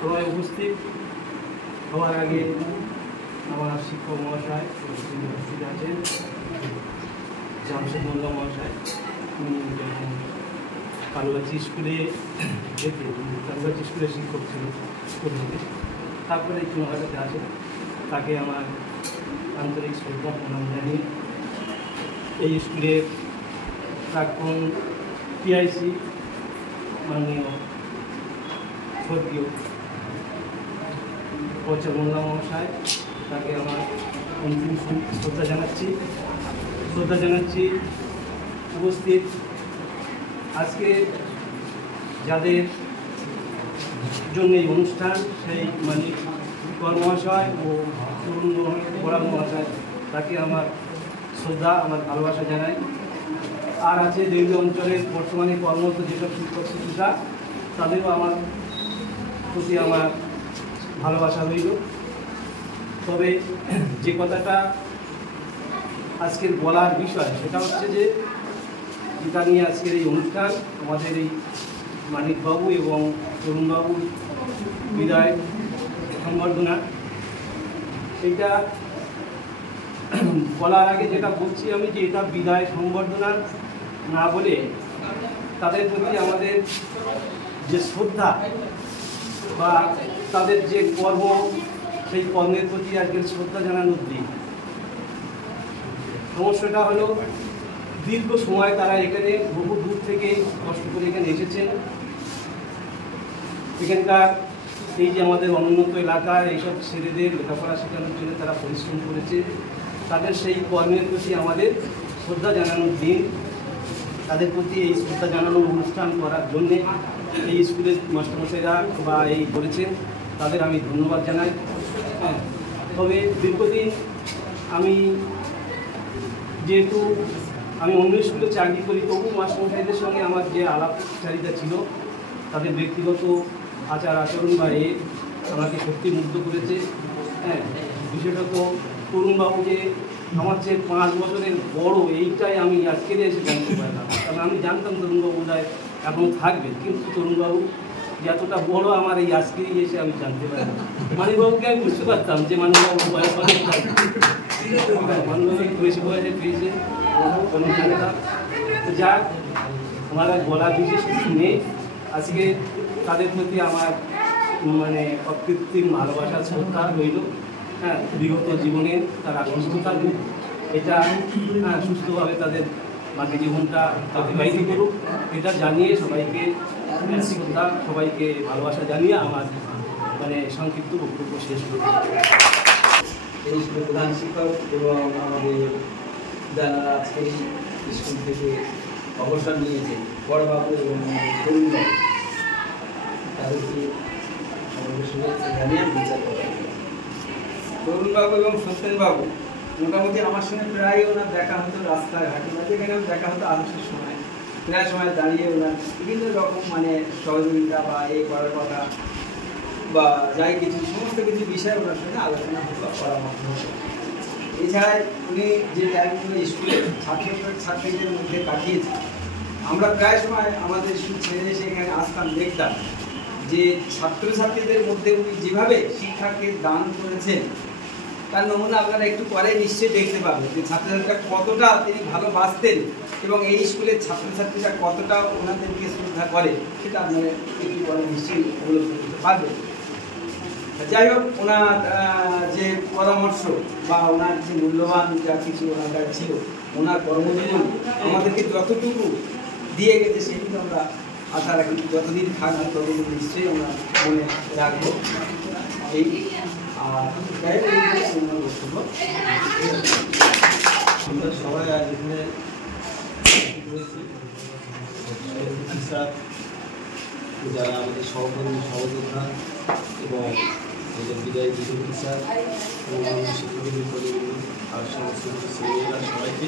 সবাই উপস্থিত হওয়ার আগে আমার শিক্ষক মহাশয় উপস্থিত আছেন, জামশেদ মোল্লা মহাশয়, উনি কালুগাছি স্কুলে কালুগাছি স্কুলের শিক্ষক ছিল কর্মীতে। তারপরে এই চুনাঘাটাতে আছে, তাকে আমার আন্তরিক শ্রদ্ধা প্রণাম জানিয়ে এই স্কুলের প্রাক্তন পিআইসি মাননীয় স্বর্গীয় কোচ মোল্লা মহাশয়, তাকে আমার অন্তিম শ্রদ্ধা জানাচ্ছি। উপস্থিত আজকে যাদের জন্য এই অনুষ্ঠান, সেই মানিক কর মহাশয় ও তরুণ বড়াল মহাশয়, তাকে আমার শ্রদ্ধা, আমার ভালোবাসা জানাই। আর আছে দেউলি অঞ্চলের বর্তমানে কর্মরত যেসব শিক্ষক শিক্ষিকা, তাদেরও আমার প্রতি আমার ভালোবাসা রইল। তবে যে কথাটা আজকের বলার বিষয় সেটা হচ্ছে যে যেটা নিয়ে আজকের এই অনুষ্ঠান, আমাদের এই মানিকবাবু এবং তরুণবাবুর বিদায় সংবর্ধনা, এইটা বলার আগে যেটা বলছি আমি যে এটা বিদায় সংবর্ধনা না বলে তাদের প্রতি আমাদের যে শ্রদ্ধা বা তাদের যে কর্ম, সেই কর্মের প্রতি আজকের শ্রদ্ধা জানানোর দিন। সমস্যাটা হলো দীর্ঘ সময় তারা এখানে বহু দূর থেকে কষ্ট করে এখানে এসেছেন। এখানকার এই যে আমাদের অনুন্নত এলাকায় এইসব ছেলেদের লেখাপড়া শেখানোর জন্য তারা পরিশ্রম করেছে, তাদের সেই কর্মের প্রতি আমাদের শ্রদ্ধা জানানোর দিন। তাদের প্রতি এই শ্রদ্ধা জানানোর অনুষ্ঠান করার জন্যে এই স্কুলের মাস্টারমশাইরা বা এই করেছেন, তাদের আমি ধন্যবাদ জানাই। হ্যাঁ, তবে দীর্ঘদিন আমি যেহেতু আমি অন্য স্কুলে চাকরি করি, তবু মাস্টারমশাইদের সঙ্গে আমার যে আলাপচারিতা ছিল, তাদের ব্যক্তিগত আচার আচরণ বা আমাকে সত্যি মুগ্ধ করেছে। হ্যাঁ, বিশেষত তরুণবাবু যে আমার চেয়ে 5 বছরের বড়, এইটাই আমি আজকের এসে জানতে পারলাম। কারণ আমি জানতাম তরুণবাবু বোধহয় এখন থাকবে, কিন্তু তরুণবাবু এতটা বড় আমার এই আজকেরই এসে আমি জানতে পারলাম। মানিকবাবুকে আমি বুঝতে পারতাম যে মানিকবাবু বয়স অনেক থাকবে, মানিকবাবু বেশি বয়সে পেয়েছে জানে না। তো যাক, আমার বলা বিশেষ কিছু নেই। আজকে তাদের প্রতি আমার অকৃত্রিম ভালোবাসা শ্রদ্ধা রইল। হ্যাঁ, বিগত জীবনে তারা সুস্থ থাকুক, এটা সুস্থভাবে তাদের বাকি জীবনটা অতিবাহিত করুক, এটা জানিয়ে সবাইকে শ্রদ্ধা, সবাইকে ভালোবাসা জানিয়ে আমার সংক্ষিপ্ত বক্তব্য শেষ করব। এই স্কুলের প্রধান শিক্ষক এবং আমাদের যারা আজকে স্কুল থেকে অবসর নিয়েছে, বড়বাবু এবং তরুণবাবু, তাদেরকে শুভেচ্ছা জানিয়ে আমি বিচার করব। তরুণবাবু এবং সত্যেনবাবু মোটামুটি আমার সঙ্গে প্রায় ওনার দেখা হতো রাস্তায় ঘাটে, যেখানে দেখা হতো আলোচনার সময়, প্রায় সময় দাঁড়িয়ে ওনার বিভিন্ন রকম সহযোগিতা বা এই করার কথা বা যাই কিছু সমস্ত কিছু বিষয় ওনার সঙ্গে আলোচনা হতো, পরামর্শ হতো। এছাড়া উনি যে টাইমগুলো স্কুলে ছাত্রীদের মধ্যে কাটিয়েছে, আমরা প্রায় সময় আমাদের স্কুল ছেড়ে এসে এখানে আসতাম, দেখতাম যে ছাত্রছাত্রীদের মধ্যে উনি যেভাবে শিক্ষাকে দান করেছেন তার নমুনা আপনারা একটু পরে নিশ্চয়ই দেখতে পাবেন যে ছাত্রছাত্রীরা কতটা তিনি ভালোবাসতেন এবং এই স্কুলের ছাত্রছাত্রীরা কতটা ওনাদেরকে শ্রদ্ধা করে, সেটা আপনারা একটু পরে নিশ্চয়ই উপলব্ধি করতে পারবেন। যাই হোক, ওনার যে পরামর্শ বা ওনার যে মূল্যবান যা কিছু ওনার কাছে ছিল, ওনার কর্মজীবন আমাদেরকে যতটুকু দিয়ে গেছে সেগুলো আমরা আশা রাখি যতদিন থাকবে ততদিন নিশ্চয়ই আমরা মনে রাখবো। এই আর বক্তব্য আমরা সবাই আজ এখানে যারা আমাদের সহকর্মী সহযোদ্ধা এবং আমাদের বিদায়ী বিজেপি স্যার এবং শিক্ষকদের পরিবর্তন আর সমস্ত ছেলেমেয়েরা সবাইকে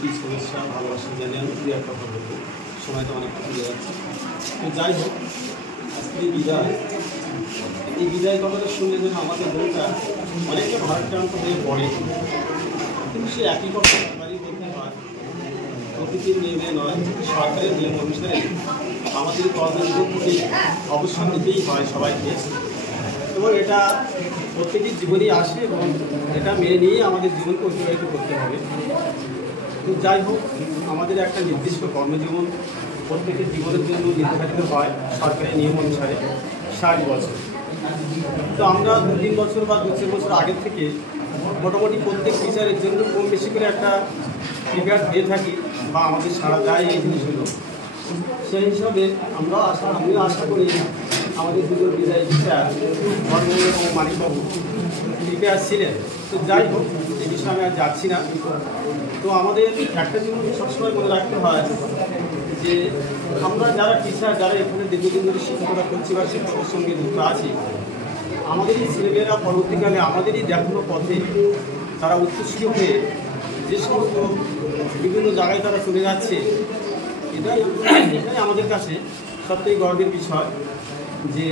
কী সমস্যা ভালোবাসা জানিয়ে আমি দু একটা কথা বলবো। সময় তো অনেক কিছু যাচ্ছে। তো যাই হোক, আজকে এই বিদায় কথাটা শুনলে যেন আমাদের মনটা অনেকটা ভারাক্রান্ত হয়ে পড়ে, কিন্তু সে একই কথা সরকারি বলতে হয়, প্রকৃতির নিয়মে নয়, সরকারের নিয়ম অনুসারে আমাদের কর্মজীবনকে অবসর নিতেই হয় সবাইকে, এবং এটা প্রত্যেকের জীবনেই আসে এবং এটা মেনে নিয়ে আমাদের জীবনকে অতিবাহিত করতে হবে। তো যাই হোক, আমাদের একটা নির্দিষ্ট কর্মজীবন প্রত্যেকের জীবনের জন্য নির্ধারিত হয় সরকারি নিয়ম অনুসারে 60 বছর। তো আমরা 2-3 বছর বা 2-4 বছর আগের থেকে মোটামুটি প্রত্যেক টিচারের জন্য কম বেশি করে একটা প্রিপেয়ার দিয়ে থাকি বা আমাদের সারা যায় এই জিনিসগুলো। সেই হিসাবে আমিও আশা করি আমাদের দুজন বিদায়ী টিচার ধর্ম এবং মানিকবাবু প্রিপেয়ার ছিলেন। তো যাই হোক, এই বিষয়ে আমি আর যাচ্ছি না। তো আমাদের একটা জিনিস সবসময় মনে রাখতে হয় যে আমরা যারা টিচার, যারা এখানে দীর্ঘদিন ধরে শিক্ষকতা করছি বা শিক্ষকের সঙ্গে যুক্ত আছি, আমাদের এই ছেলেমেয়েরা পরবর্তীকালে আমাদেরই দেখানো পথে তারা উচ্ছ্বসিত হয়ে যে সমস্ত বিভিন্ন জায়গায় তারা চলে যাচ্ছে, এটাই আমাদের কাছে সবথেকে গর্বের বিষয় যে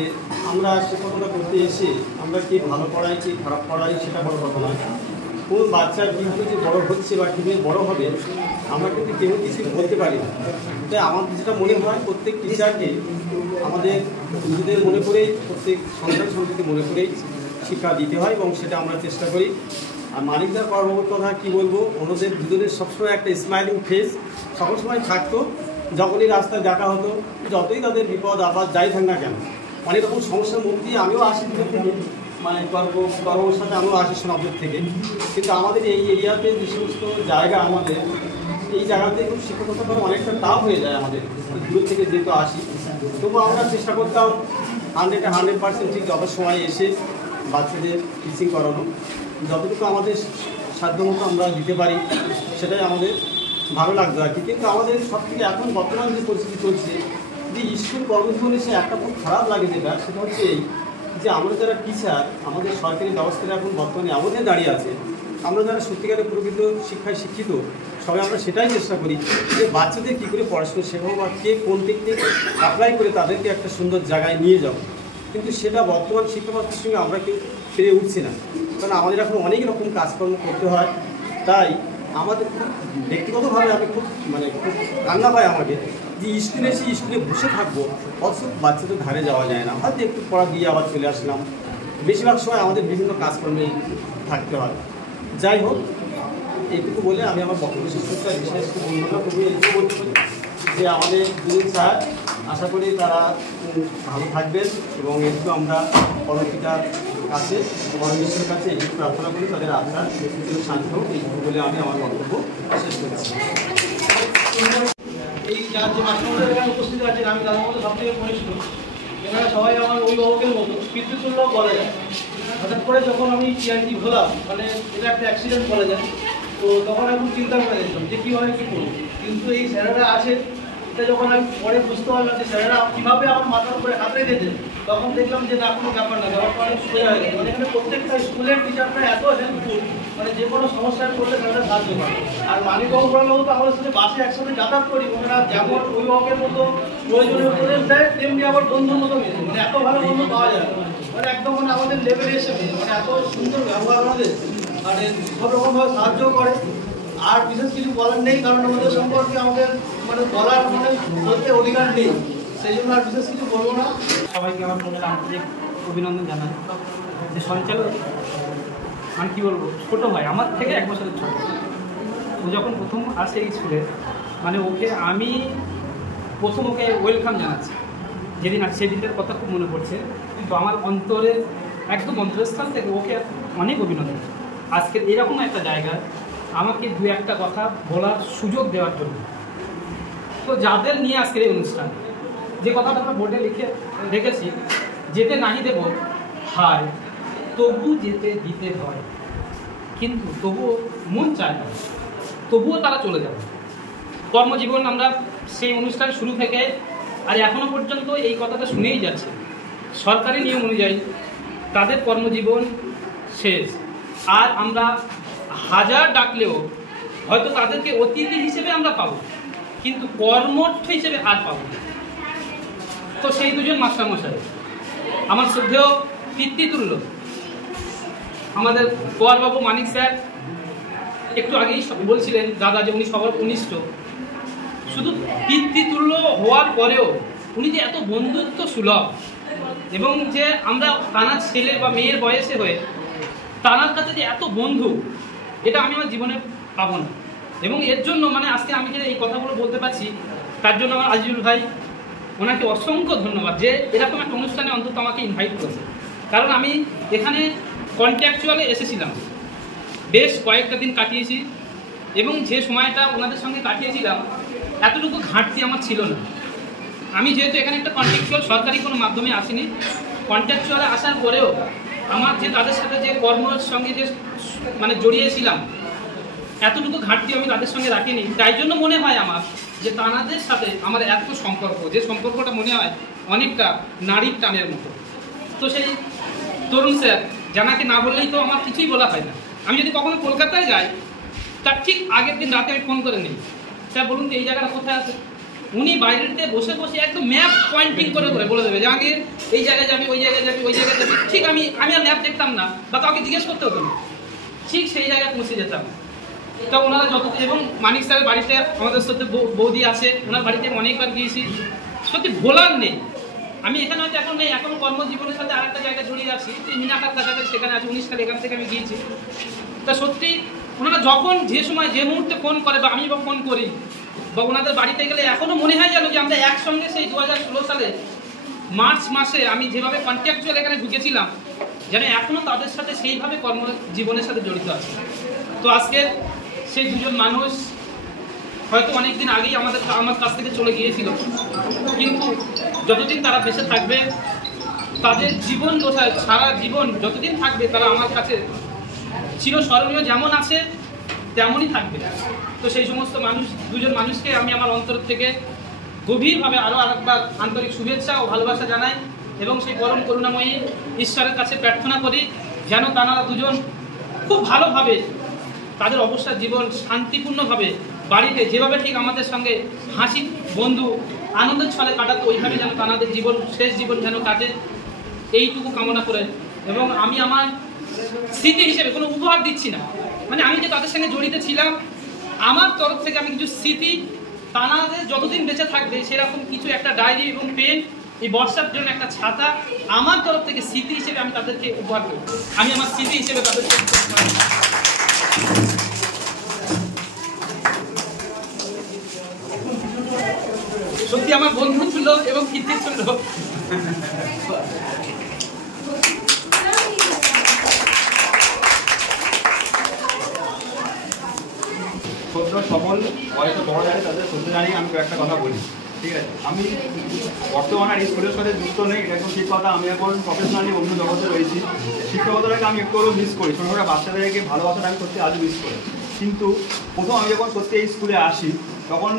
আমরা শিক্ষকতা করতে এসে আমরা কে ভালো পড়াই কে খারাপ পড়াই সেটা বড় কথা নয়। কোন বাচ্চা কীভাবে যে বড়ো হচ্ছে বা কীভাবে বড়ো হবে আমরা কিন্তু কেউ কিছু বলতে পারি না। তাই আমাদের যেটা মনে হয় প্রত্যেক টিচারকে আমাদের নিজেদের মনে করেই, প্রত্যেক সন্তান সন্ততি মনে করেই শিক্ষা দিতে হয় এবং সেটা আমরা চেষ্টা করি। আর মানিকদার কর্মর কথা কী বলবো, ওনাদের দুজনের সবসময় একটা স্মাইলিং ফেস সকল সময় থাকতো। যখনই রাস্তায় দেখা হতো, যতই তাদের বিপদ আপদ যাই থাক না কেন, অনেক রকম সমস্যার মধ্যে দিয়ে আমিও আসি দূর থেকে, মানে কর্মর সাথে আমিও আসি সোনাপুর থেকে। কিন্তু আমাদের এই এরিয়াতে যে সমস্ত জায়গা, আমাদের এই জায়গাতে খুব শিক্ষকতা করা অনেকটা টাফ হয়ে যায় আমাদের, দূর থেকে যেহেতু আসি। তবু আমরা চেষ্টা করতাম 100% ঠিক যত সময় এসে বাচ্চাদের টিচিং করানো, যতটুকু আমাদের সাধ্যমতো আমরা দিতে পারি সেটাই আমাদের ভালো লাগতো আর কি। কিন্তু আমাদের সব থেকে এখন বর্তমান যে পরিস্থিতি চলছে, যে স্কুল কর্মজীবনে সে একটা খুব খারাপ লাগে যেটা, সেটা হচ্ছে এই যে আমরা যারা টিচার, আমাদের সরকারি ব্যবস্থাটা এখন বর্তমানে এমনই দাঁড়িয়ে আছে, আমরা যারা সত্যিকারের প্রকৃত শিক্ষায় শিক্ষিত সবাই আমরা সেটাই চেষ্টা করি যে বাচ্চাদের কী করে পড়াশোনা শেখাবো বা কে কোন টেকনিক অ্যাপ্লাই করে তাদেরকে একটা সুন্দর জায়গায় নিয়ে যাব। কিন্তু সেটা বর্তমান শিক্ষাব্যবস্থার সঙ্গে আমরা কেউ পেরে উঠছি না, কারণ আমাদের এখন অনেক রকম কাজকর্ম করতে হয়। তাই আমাদের খুব ব্যক্তিগতভাবে আমি খুব কান্না পাই আমাকে যে স্কুলে এসে স্কুলে বসে থাকবো, অথচ বাচ্চাদের ধারে যাওয়া যায় না, হয়তো একটু পড়া দিয়ে আবার চলে আসলাম। বেশিরভাগ সময় আমাদের বিভিন্ন কাজকর্মে থাকতে হয়। যাই হোক, এইটুকু বলে আমি আমার বক্তব্য শেষ করতে বিশেষ বলবো না, তবু এইটুকু বলতে পারি যে আমাদের দুজন স্যার আশা করি তারা ভালো থাকবেন এবং একটু আমরা পরবর্তীকার কাছে পরমেশ্বরের কাছে একটু প্রার্থনা করি তাদের আত্মার শান্তি হোক। এইটুকু বলে আমি আমার বক্তব্য শেষ করছি। এই যে মাস্টারমশাই এখানে উপস্থিত আছেন, আমি তাদের মধ্যে সব থেকে পরিচিত। এখানে সবাই আমার অভিভাবকের মতো, পিতৃতুল্য বলা যায়। হঠাৎ করে যখন আমি টিআইটি হলাম, মানে এটা একটা অ্যাক্সিডেন্ট বলা যায়, তো তখন আমি খুব চিন্তা করে দেখলাম যে কীভাবে কী করবো। কিন্তু এই স্যারেরা আছে, এটা যখন আমি পরে বুঝতে পারলাম যে স্যারেরা কীভাবে আমার মাথার উপরে হাত রেখেছেন, তখন দেখলাম যে না, কোনো ব্যাপার না, ব্যাপারটা অনেক সোজা হয়ে গেছে। মানে এখানে প্রত্যেকটা স্কুলের টিচাররা এত হেল্পফুল, মানে যে কোনো সমস্যায় পড়লে তারা সাহায্য করে। আর মানিকবাবু বড়বাবু তো আমাদের সাথে বাসে একসাথে যাতায়াত করি, ওনারা যেমন অভিভাবকের মতো প্রয়োজনীয় উপদেশ দেয়, তেমনি আবার বন্ধুর মতো মেশে। মানে এত ভালো বন্ধু পাওয়া যায়, মানে একদম মানে আমাদের লেভেলে এসে মানে এত সুন্দর ব্যবহার আমাদের, মানে সব রকমভাবে সাহায্য করে। আর বিশেষ কিছু বলার নেই, কারণ আমাদের সম্পর্কে আমাদের বলার বলতে অধিকার নেই, সেই জন্য আর বিশেষ কিছু বলবো না। সবাইকে আমার মনে আন্তরিক অভিনন্দন জানাই। যে সঞ্চালক আমি কী বলবো, ছোটো ভাই, আমার থেকে 1 বছরের ছোটো। ও যখন প্রথম আসে এই স্কুলে, আমি প্রথম ওকে ওয়েলকাম জানাচ্ছি যেদিন আসছে, সেদিনটার কথা খুব মনে পড়ছে। তো আমার অন্তরের একদম অন্তরস্থল থেকে ওকে অনেক অভিনন্দন। আজকের এরকম একটা জায়গায় আমাকে 2-1 কথা বলার সুযোগ দেওয়ার জন্য। তো যাদের নিয়ে আজকের এই অনুষ্ঠান, যে কথাটা আমরা বোর্ডে লিখে রেখেছি, যেতে নাহি দেব হায়, তো তবু যেতে দিতে হয়, কিন্তু তবুও মন চায় না, তবুও তারা চলে যাবে। কর্মজীবন আমরা সেই অনুষ্ঠান শুরু থেকে আর এখনো পর্যন্ত এই কথাটা শুনেই যাচ্ছে। সরকারি নিয়ম অনুযায়ী তাদের কর্মজীবন শেষ, আর আমরা হাজার ডাকলেও হয়তো তাদেরকে অতিথি হিসেবে আমরা পাবো, কিন্তু কর্মঠ হিসেবে আর পাবো না। তো সেই দুজন মাস্টারমশাই আমার শ্রদ্ধেয় পিতৃতুল্য, আমাদের কুয়ারবাবু মানিক স্যার একটু আগেই বলছিলেন দাদা যে উনি সবার কনিষ্ঠ। শুধু পিতৃতুল্য হওয়ার পরেও উনি যে এত বন্ধুত্ব সুলভ, এবং যে আমরা তানার ছেলে বা মেয়ের বয়সে হয়ে তানার কাছে যে এত বন্ধু, এটা আমি আমার জীবনে পাবো না। এবং এর জন্য মানে আজকে আমি যে এই কথাগুলো বলতে পারছি, তার জন্য আমার আজিজুল ভাই, ওনাকে অসংখ্য ধন্যবাদ যে এরকম একটা অনুষ্ঠানে অন্তত আমাকে ইনভাইট করেছে। কারণ আমি এখানে কন্ট্রাকচুয়ালে এসেছিলাম, বেশ কয়েকটা দিন কাটিয়েছি, এবং যে সময়টা ওনাদের সঙ্গে কাটিয়েছিলাম এতটুকু ঘাটতি আমার ছিল না। আমি যেহেতু এখানে একটা কন্ট্রাকচুয়াল সরকারি কোনো মাধ্যমে আসিনি, কন্ট্রাকচুয়ালে আসার পরেও আমার যে তাদের সাথে যে কর্মের সঙ্গে যে মানে জড়িয়েছিলাম, এতটুকু ঘাটতি আমি তাদের সঙ্গে রাখিনি। তাই জন্য মনে হয় আমার যে তানাদের সাথে আমার এত সম্পর্ক, যে সম্পর্কটা মনে হয় অনেকটা নারীর টানের মতো। তো সেই তরুণ স্যার, জানাকে না বললেই তো আমার কিছুই বলা হয় না। আমি যদি কখনো কলকাতায় যাই, তার ঠিক আগের দিন রাতে আমি ফোন করে নিই, স্যার বলুন তো এই জায়গাটা কোথায় আছে। উনি বাইরেতে বসে বসে একদম ম্যাপ পয়েন্টিং করে করে বলে দেবে যে আগে এই জায়গায় যাবি, ওই জায়গায় যাবি, ওই জায়গায় যাবি। ঠিক আমি আর ম্যাপ দেখতাম না বা কাউকে জিজ্ঞেস করতে হতো না, ঠিক সেই জায়গায় পৌঁছে যেতাম। তা ওনারা যত, এবং মানিক স্যারের বাড়িতে আমাদের সাথে বৌদি আছে, ওনার বাড়িতে অনেকবার গিয়েছি, সত্যি ভোলার নেই। আমি এখানে হয়তো এখন নেই, এখন কর্মজীবনের সাথে আরেকটা জায়গায় জড়িয়ে আছি, মিনাকার কাছাকাছি সেখানে আছে, 19 সাল এখান থেকে আমি গিয়েছি। তা সত্যি ওনারা যখন যে সময় যে মুহূর্তে ফোন করে বা আমি বা ফোন করি বা ওনাদের বাড়িতে গেলে এখনও মনে হয় যেন যে আমরা একসঙ্গে সেই 2016 সালে মার্চ মাসে আমি যেভাবে কন্ট্রাকচুয়াল এখানে ঢুকেছিলাম, যেন এখনও তাদের সাথে সেইভাবে কর্মজীবনের সাথে জড়িত আছে। তো আজকের সেই দুজন মানুষ হয়তো অনেক দিন আগেই আমার কাছ থেকে চলে গিয়েছিল, কিন্তু যতদিন তারা বেঁচে থাকবে, তাদের জীবন দশায় সারা জীবন যতদিন থাকবে তারা আমার কাছে চিরস্মরণীয় যেমন আছে তেমনই থাকবে। তো সেই সমস্ত দুজন মানুষকে আমি আমার অন্তর থেকে গভীরভাবে আরও আরেকবার আন্তরিক শুভেচ্ছা ও ভালোবাসা জানাই, এবং সেই পরম করুণাময়ী ঈশ্বরের কাছে প্রার্থনা করি যেন তারা দুজন খুব ভালোভাবে তাদের অবসর জীবন শান্তিপূর্ণভাবে বাড়িতে যেভাবে ঠিক আমাদের সঙ্গে হাসি বন্ধু আনন্দের ছলে কাটাতো, ওইভাবে যেন তাদের জীবন শেষ জীবন যেন কাটে, এইটুকু কামনা করে। এবং আমি আমার স্মৃতি হিসেবে কোনো উপহার দিচ্ছি না, মানে আমি যে তাদের সঙ্গে জড়িত ছিলাম, আমার তরফ থেকে আমি কিছু স্মৃতি, তাদের যতদিন বেঁচে থাকবে সেরকম কিছু একটা ডায়েরি এবং পেন, এই বর্ষার জন্য একটা ছাতা, আমার তরফ থেকে স্মৃতি হিসেবে আমি তাদেরকে উপহার করি। আমি আমার স্মৃতি হিসেবে তাদেরকে সত্যি আমার বন্ধু ছিল এবং কীর্তি ছিল। সদ্য সফল বয়সে বড় জানি তাদের সদ্য জানিয়ে আমি একটা কথা বলি, ঠিক আছে? আমি বর্তমানে আর স্কুলের সাথে যুক্ত নেই, এটা একদম ঠিক কথা। আমি এখন প্রফেশনালি অন্য জগতে রয়েছি। শিক্ষকতাটাকে আমি একটু হলেও মিস করি, ছোটো ছোটো বাচ্চাদেরকে ভালোবাসাটা আমি সত্যি আজও মিস করি। কিন্তু প্রথম আমি যখন সত্যি এই স্কুলে আসি, তখন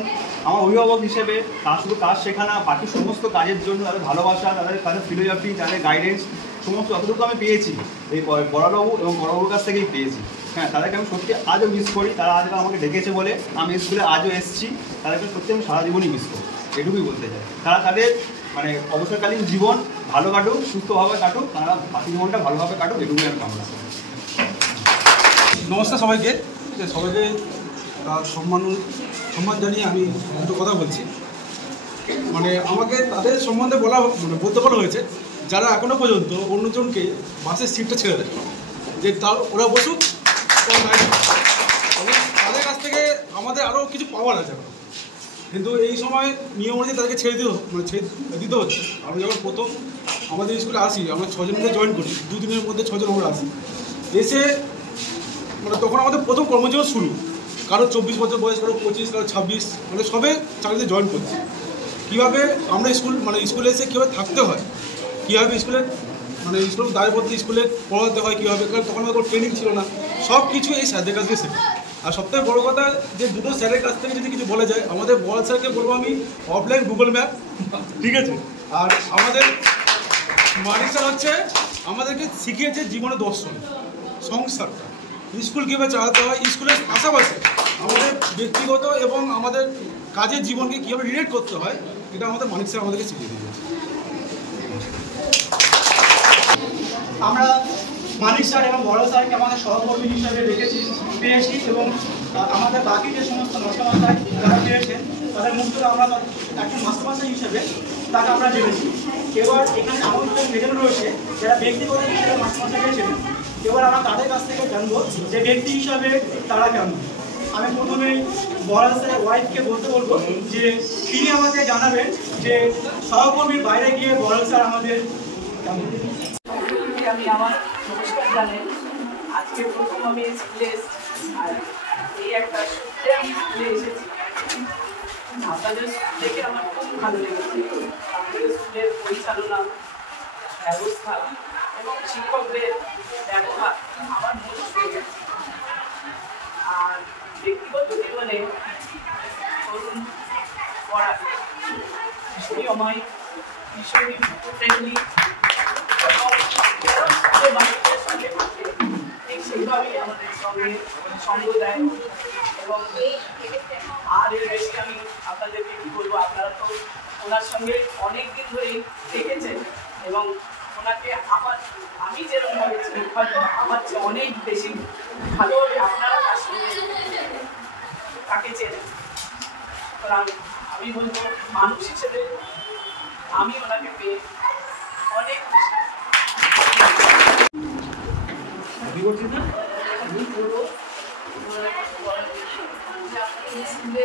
আমার অভিভাবক হিসেবে শুধু কাজ শেখানো, বাকি সমস্ত কাজের জন্য তাদের ভালোবাসা, তাদের ফিলোসফি, তাদের গাইডেন্স সমস্ত যতটুকু আমি পেয়েছি এই বড়বাবু এবং বড়বাবুর কাছ থেকেই পেয়েছি। হ্যাঁ, তাদেরকে আমি সত্যি আজও মিস করি। তারা আজকে আমাকে ডেকেছে বলে আমি স্কুলে আজও এসেছি, তাদেরকে সত্যি আমি সারা জীবনই মিস করি, এটুকুই বলতে চাই। তারা তাদের মানে অবসরকালীন জীবন ভালো কাটুক, সুস্থভাবে কাটুক, তারা বাকি জীবনটা ভালোভাবে কাটুক, এটুকুই আমি কামনা করি। নমস্কার সবাইকে। সবাইকে সম্মান জানিয়ে আমি দুটো কথা বলছি। মানে আমাকে তাদের সম্বন্ধে বলতে বলা হয়েছে যারা এখনও পর্যন্ত অন্যজনকে বাসের সিটটা ছেড়ে দেয়, যে ওরা বসুক, তাদের কাছ থেকে আমাদের আরও কিছু পাওয়ার আছে। কিন্তু এই সময় নিয়ম অনুযায়ী তাদেরকে ছেড়ে দিতে হচ্ছে। আমরা যখন প্রথম আমাদের স্কুলে আসি, আমরা 6 জন মিলে জয়েন করি, 2 দিনের মধ্যে 6 জন আমরা আসি। এসে মানে তখন আমাদের প্রথম কর্মজীবন শুরু। কারো 24 বছর বয়স, কারো 25, কারো 26, মানে সবে চাকরিতে জয়েন করছি। কীভাবে আমরা স্কুলে এসে কীভাবে থাকতে হয়, কীভাবে স্কুলের মানে স্কুল দায়বদ্ধ স্কুলে পড়াতে হয় কীভাবে, কারণ তখন আমাদের ট্রেনিং ছিল না, সব কিছু এই স্যারদের কাছ থেকে শেখে। আর সবথেকে বড়ো কথা যে দুটো স্যারের কাছ থেকে যদি কিছু বলা যায়, আমাদের বড় স্যারকে বলবো আমি অফলাইন গুগল ম্যাপ, ঠিক আছে। আর আমাদের মানিক স্যার হচ্ছে আমাদেরকে শিখিয়েছে জীবনে দর্শন, সংস্কারটা, স্কুল কীভাবে চালাতে হয়, স্কুলের পাশাপাশি আমাদের ব্যক্তিগত এবং আমাদের কাজের জীবনকে কীভাবে রিলেট করতে হয়, এটা আমাদের মানিক স্যার আমাদেরকে শিখিয়ে দিয়েছে। আমরা মানিক স্যার এবং বড় স্যারকে আমাদের সহকর্মী হিসাবে পেয়েছি এবং আমাদের বাকি যে সমস্ত মাস্টারমশাই যারা পেয়েছেন তাদের মুখ থেকে আমরা একজন মাস্টারমশাই হিসেবে তাকে আমরা জেনেছি। এবার এখানে আমাদের মেজানো রয়েছে যারা ব্যক্তিগত হিসেবে মাস্টারমশাই পেয়েছিলেন, এবার আমরা তাদের কাছ থেকে জানবো যে ব্যক্তি হিসাবে তারা কেমন। আমি প্রথমেই বড় স্যারের ওয়াইফকে বলতে বলবো যে তিনি আমাদের জানাবেন যে সহকর্মীর বাইরে গিয়ে বড় স্যার আমাদের কেমন। আমি আমার নমস্কার জানাই। আজকে প্রথম আমি স্কুলে এসেছি, আর এই একটা সূত্রে আমি স্কুলে এসেছি। আপনাদের স্কুল দেখে আমার খুব ভালো লেগেছে। আমাদের স্কুলের পরিচালনা ব্যবস্থা এবং শিক্ষকদের ব্যবহার আমার মনে পড়ে গেছে। আর ব্যক্তিগত জীবনে ধরুন পড়া ভীষণই অমায়িক, ভীষণই ফ্রেন্ডলি, ঠিক সেইভাবেই আমাদের সঙ্গে সঙ্গ দেয়। এবং আর এর বেশি আমি আপনাদেরকে কী বলবো, আপনারা তো ওনার সঙ্গে অনেক দিন ধরেই থেকেছেন এবং ওনাকে আমি যেরকমভাবে চিনি হয়তো আমার চেয়ে অনেক বেশি ভালোভাবে আপনারা তার সঙ্গে তাকে চেনেন। সুতরাং আমি বলবো মানুষ হিসেবে আমি ওনাকে পেয়ে অনেক খুশি। আমি বলবো স্কুলে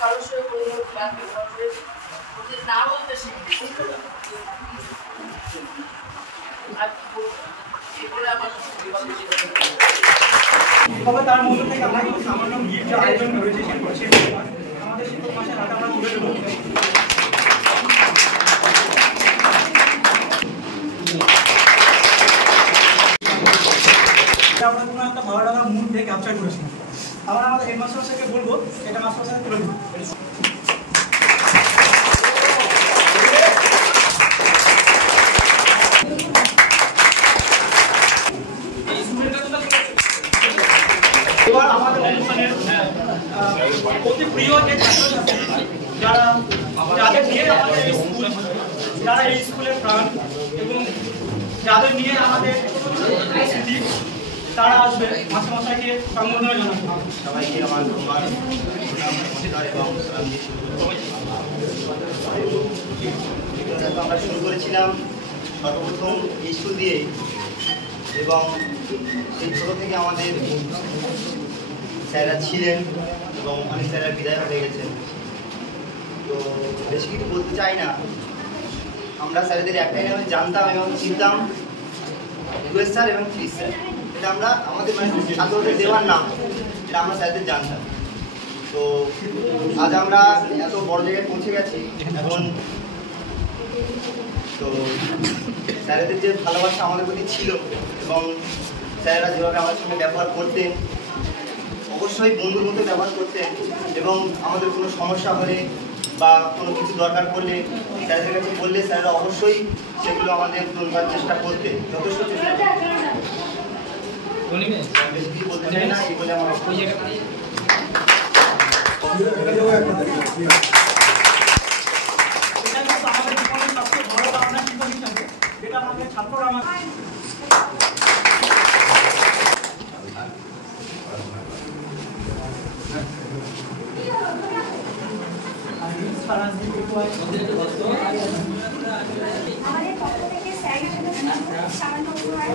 কারোর সঙ্গে না বলতে তবে তার মধ্যে থেকে আমরা কিছু সামান্য গিফট আয়োজন করেছি আমাদের শিক্ষক মাসের হাতে আমরা তুলে দেবো। আমরা কোনো একটা ভালো লাগা মুড দিয়ে ক্যাপচার করেছিলাম। আমরা আমাদের হেডমাস্টার স্যারকে বলবো এটা মাস্টার স্যার তুলে দেবো। এবার আমাদের অনুষ্ঠানের অতি প্রিয় যে ছাত্রছাত্রী যাদের নিয়ে আমাদের এই স্কুল, যারা এই স্কুলের প্রাণ এবং যাদের নিয়ে আমাদের স্মৃতি, তারা আসবে মাস্টারমশাইকে সম্বোধনা জানাবে। সবাইকে আমার নমস্কার এবং আমরা শুরু করেছিলাম সর্বপ্রথম এই স্কুল দিয়েই এবং সেই ছোটো থেকে আমাদের স্যাররা ছিলেন এবং অনেক স্যাররা বিদায় হয়ে গেছেন। তো বেশি কিছু বলতে চাই না, আমরা স্যারেদের একটাই নামে জানতাম এবং চিনতাম, ইউএস স্যার এবং থ্রি স্যার। এটা আমরা আমাদের মানে ছাত্রদের দেওয়ার নাম, এটা আমরা স্যারদের জানতাম। তো আজ আমরা এত বড় জায়গায় পৌঁছে গেছি এখন। তো স্যারেদের যে ভালোবাসা আমাদের প্রতি ছিল এবং স্যারেরা যেভাবে আমাদের সঙ্গে ব্যবহার করতেন, অবশ্যই বন্ধুর মতো ব্যবহার করতেন এবং আমাদের কোনো সমস্যা হলে বা কোনো কিছু দরকার পড়লে স্যারেদের কাছে বললে স্যারেরা অবশ্যই সেগুলো আমাদের পূরণ করার চেষ্টা করতেন, যথেষ্ট চেষ্টা করতেন। বেশি কিছু বলতে চাই না, এই বলে আমার যেটা আমাদের ছাত্ররা আমাদের পক্ষ থেকে স্যারের সামান্য উপহার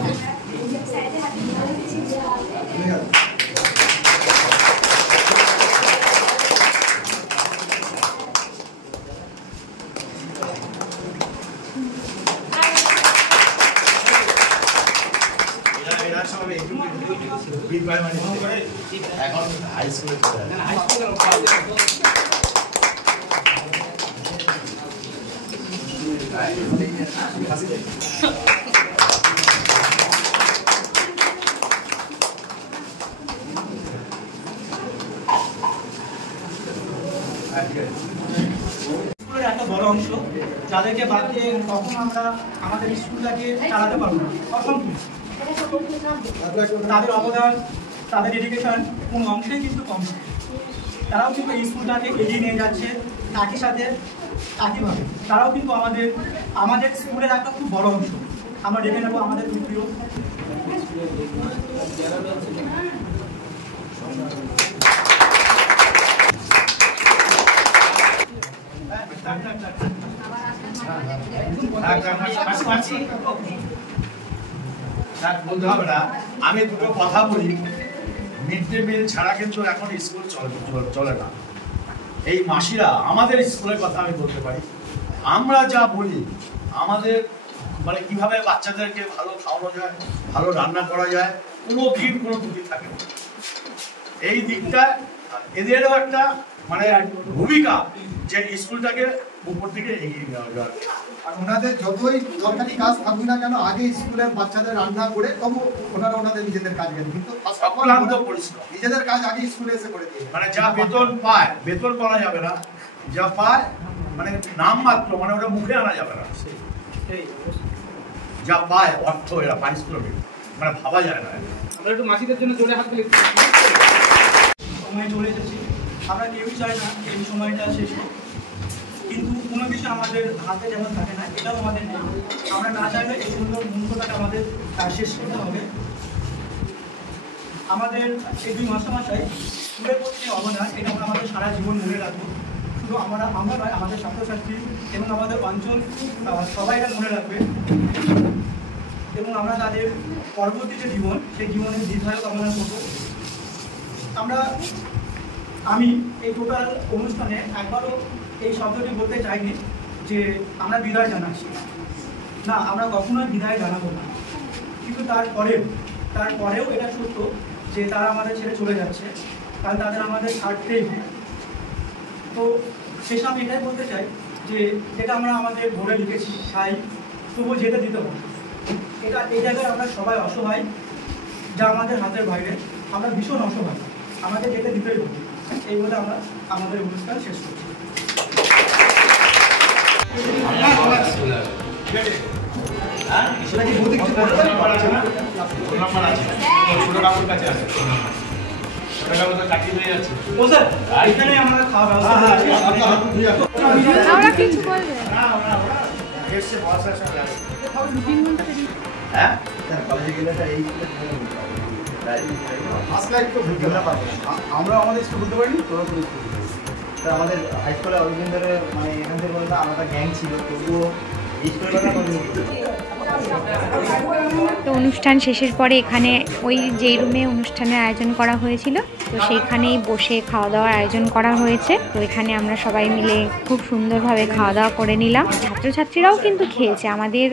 স্যারের হাতে তুলে দিচ্ছি। এখন হাই স্কুলে স্কুলের একটা বড় অংশ যাদেরকে বাদ দিয়ে কখন আমরা আমাদের স্কুলটাকে চালাতে পারবো না, অসম্ভব। তাদের অবদান, তাদের এডুকেশন কোন অংশেই কিন্তু কম নেই। তারাও কিন্তু এই স্কুলটাকে এগিয়ে নিয়ে যাচ্ছে একই সাথে একইভাবে। তারাও কিন্তু আমাদের স্কুলের একটা খুব বড় অংশ। আমরা ডেকে নেবো আমাদের খুব প্রিয় বলতে হবে না। আমি দুটো কথা বলি, মিড ডে মিল ছাড়া কিন্তু এখন স্কুল চলে না। এই মাসিরা আমাদের স্কুলের কথা আমি বলতে পারি, আমরা যা বলি আমাদের মানে কিভাবে বাচ্চাদেরকে ভালো খাওয়ানো যায়, ভালো রান্না করা যায়, কোনো দিন কোনো ত্রুটি থাকে না। এই দিকটা এদেরও একটা মানে ভূমিকা যে স্কুলটাকে উপর দিকে এগিয়ে নেওয়া যায়। আর ওনাদের যতই দরকারি কাজ থাকুক না কেন, আগে স্কুলের বাচ্চাদের রান্না করে তবু ওনারা ওনাদের নিজেদের কাজ করেন, কিন্তু নিজেদের কাজ আগে স্কুলে এসে করে দিয়ে। মানে যা বেতন পায়, বেতন বলা যাবে না, যা পায় মানে নাম মাত্র, মানে ওটা মুখে আনা যাবে না। যা পায় অর্থ এরা পারিশ্রমিক, মানে ভাবা যায় না। আমরা একটু মাসিদের জন্য জোরে হাত তুলি। সময় চলে এসেছি, আমরা কেউই চাই না এই সময়টা শেষ হোক, কিন্তু কোনো কিছু আমাদের হাতে যেমন থাকে না, এটাও আমাদের নেই। আমরা না চাইলে এই সুন্দর মুহূর্তটাকে আমাদের শেষ করতে হবে। আমাদের এই 2 মাস্টারমশাই স্কুলের প্রতি অবদান, এটা আমরা আমাদের সারা জীবন মনে রাখবো। শুধু আমরা নয়, আমাদের ছাত্রছাত্রী এবং আমাদের অঞ্চল সবাই এটা মনে রাখবে, এবং আমরা তাদের পরবর্তী যে জীবন, সেই জীবনের দীর্ঘায়ু কামনা করবো। আমি এই টোটাল অনুষ্ঠানে একবারও এই শব্দটি বলতে চাইনি যে আমরা বিদায় জানাচ্ছি না, আমরা কখনোই বিদায় জানাবো না। কিন্তু তারপরেও এটা সত্য যে তারা আমাদের ছেড়ে চলে যাচ্ছে, কারণ তাদের আমাদের ছাড়তেই হবে। তো শেষে আমি এটাই বলতে চাই যে এটা আমরা আমাদের ভোরে লিখেছি, তাই তবুও যেতে দিতে হবে। এই জায়গায় আমরা সবাই অসহায়, যা আমাদের হাতের বাইরে, আমরা ভীষণ অসহায়, আমাদের যেতে দিতেই হবে। এই বলে আমরা আমাদের অনুষ্ঠান শেষ করছি। এখানে আমরা খাওয়া আমরা আমাদের স্কুল বলতে পারিনি, তোরা তো আমাদের হাই স্কুলে অনেকদিন ধরে মানে এখান থেকে বলতে আলাদা গ্যাং ছিল, তবুও এই স্কুলের তো অনুষ্ঠান শেষের পরে এখানে ওই যেই রুমে অনুষ্ঠানের আয়োজন করা হয়েছিল, তো সেইখানেই বসে খাওয়া দাওয়ার আয়োজন করা হয়েছে। তো এখানে আমরা সবাই মিলে খুব সুন্দরভাবে খাওয়া দাওয়া করে নিলাম। ছাত্রছাত্রীরাও কিন্তু খেয়েছে, আমাদের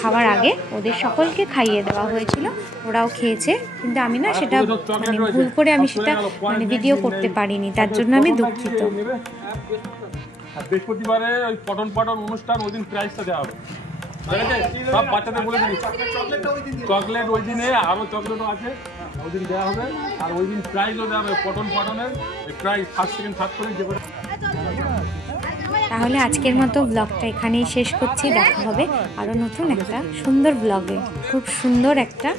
খাওয়ার আগে ওদের সকলকে খাইয়ে দেওয়া হয়েছিল, ওরাও খেয়েছে। কিন্তু আমি না সেটা মানে ভুল করে আমি সেটা মানে ভিডিও করতে পারিনি, তার জন্য আমি দুঃখিত। বৃহস্পতিবারে ওই পটন অনুষ্ঠান, ওই দিন প্রাইজটা দেওয়া হবে, সব বাচ্চাদের বলে দিই। চকলেট ওই দিনে, আরও চকলেটও আছে, ওই দিন দেওয়া হবে। আর ওই দিন প্রাইজও দেওয়া হবে, পটনের প্রাইজ ফার্স্ট সেকেন্ড থার্ড করে যে। তাহলে আজকের মতো ব্লগটা এখানেই শেষ করছি। দেখা হবে আরও নতুন একটা সুন্দর ব্লগে। খুব সুন্দর একটা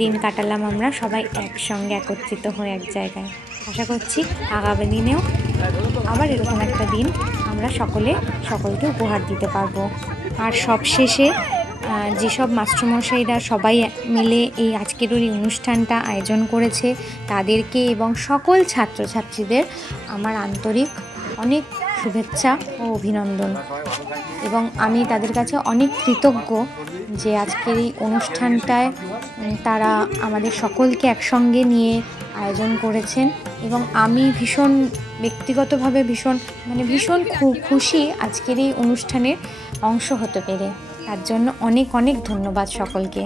দিন কাটালাম আমরা সবাই একসঙ্গে একত্রিত হয়ে এক জায়গায়। আশা করছি আগামী দিনেও আবার এরকম একটা দিন আমরা সকলকে উপহার দিতে পারবো। আর সবশেষে যেসব মাস্টারমশাইরা সবাই মিলে এই আজকের ওই অনুষ্ঠানটা আয়োজন করেছে, তাদেরকে এবং সকল ছাত্রছাত্রীদের আমার আন্তরিক অনেক শুভেচ্ছা ও অভিনন্দন, এবং আমি তাদের কাছে অনেক কৃতজ্ঞ যে আজকের এই অনুষ্ঠানটায় তারা আমাদের সকলকে একসঙ্গে নিয়ে আয়োজন করেছেন। এবং আমি ভীষণ ব্যক্তিগতভাবে ভীষণ খুশি আজকের এই অনুষ্ঠানের অংশ হতে পেরে। তার জন্য অনেক অনেক ধন্যবাদ সকলকে।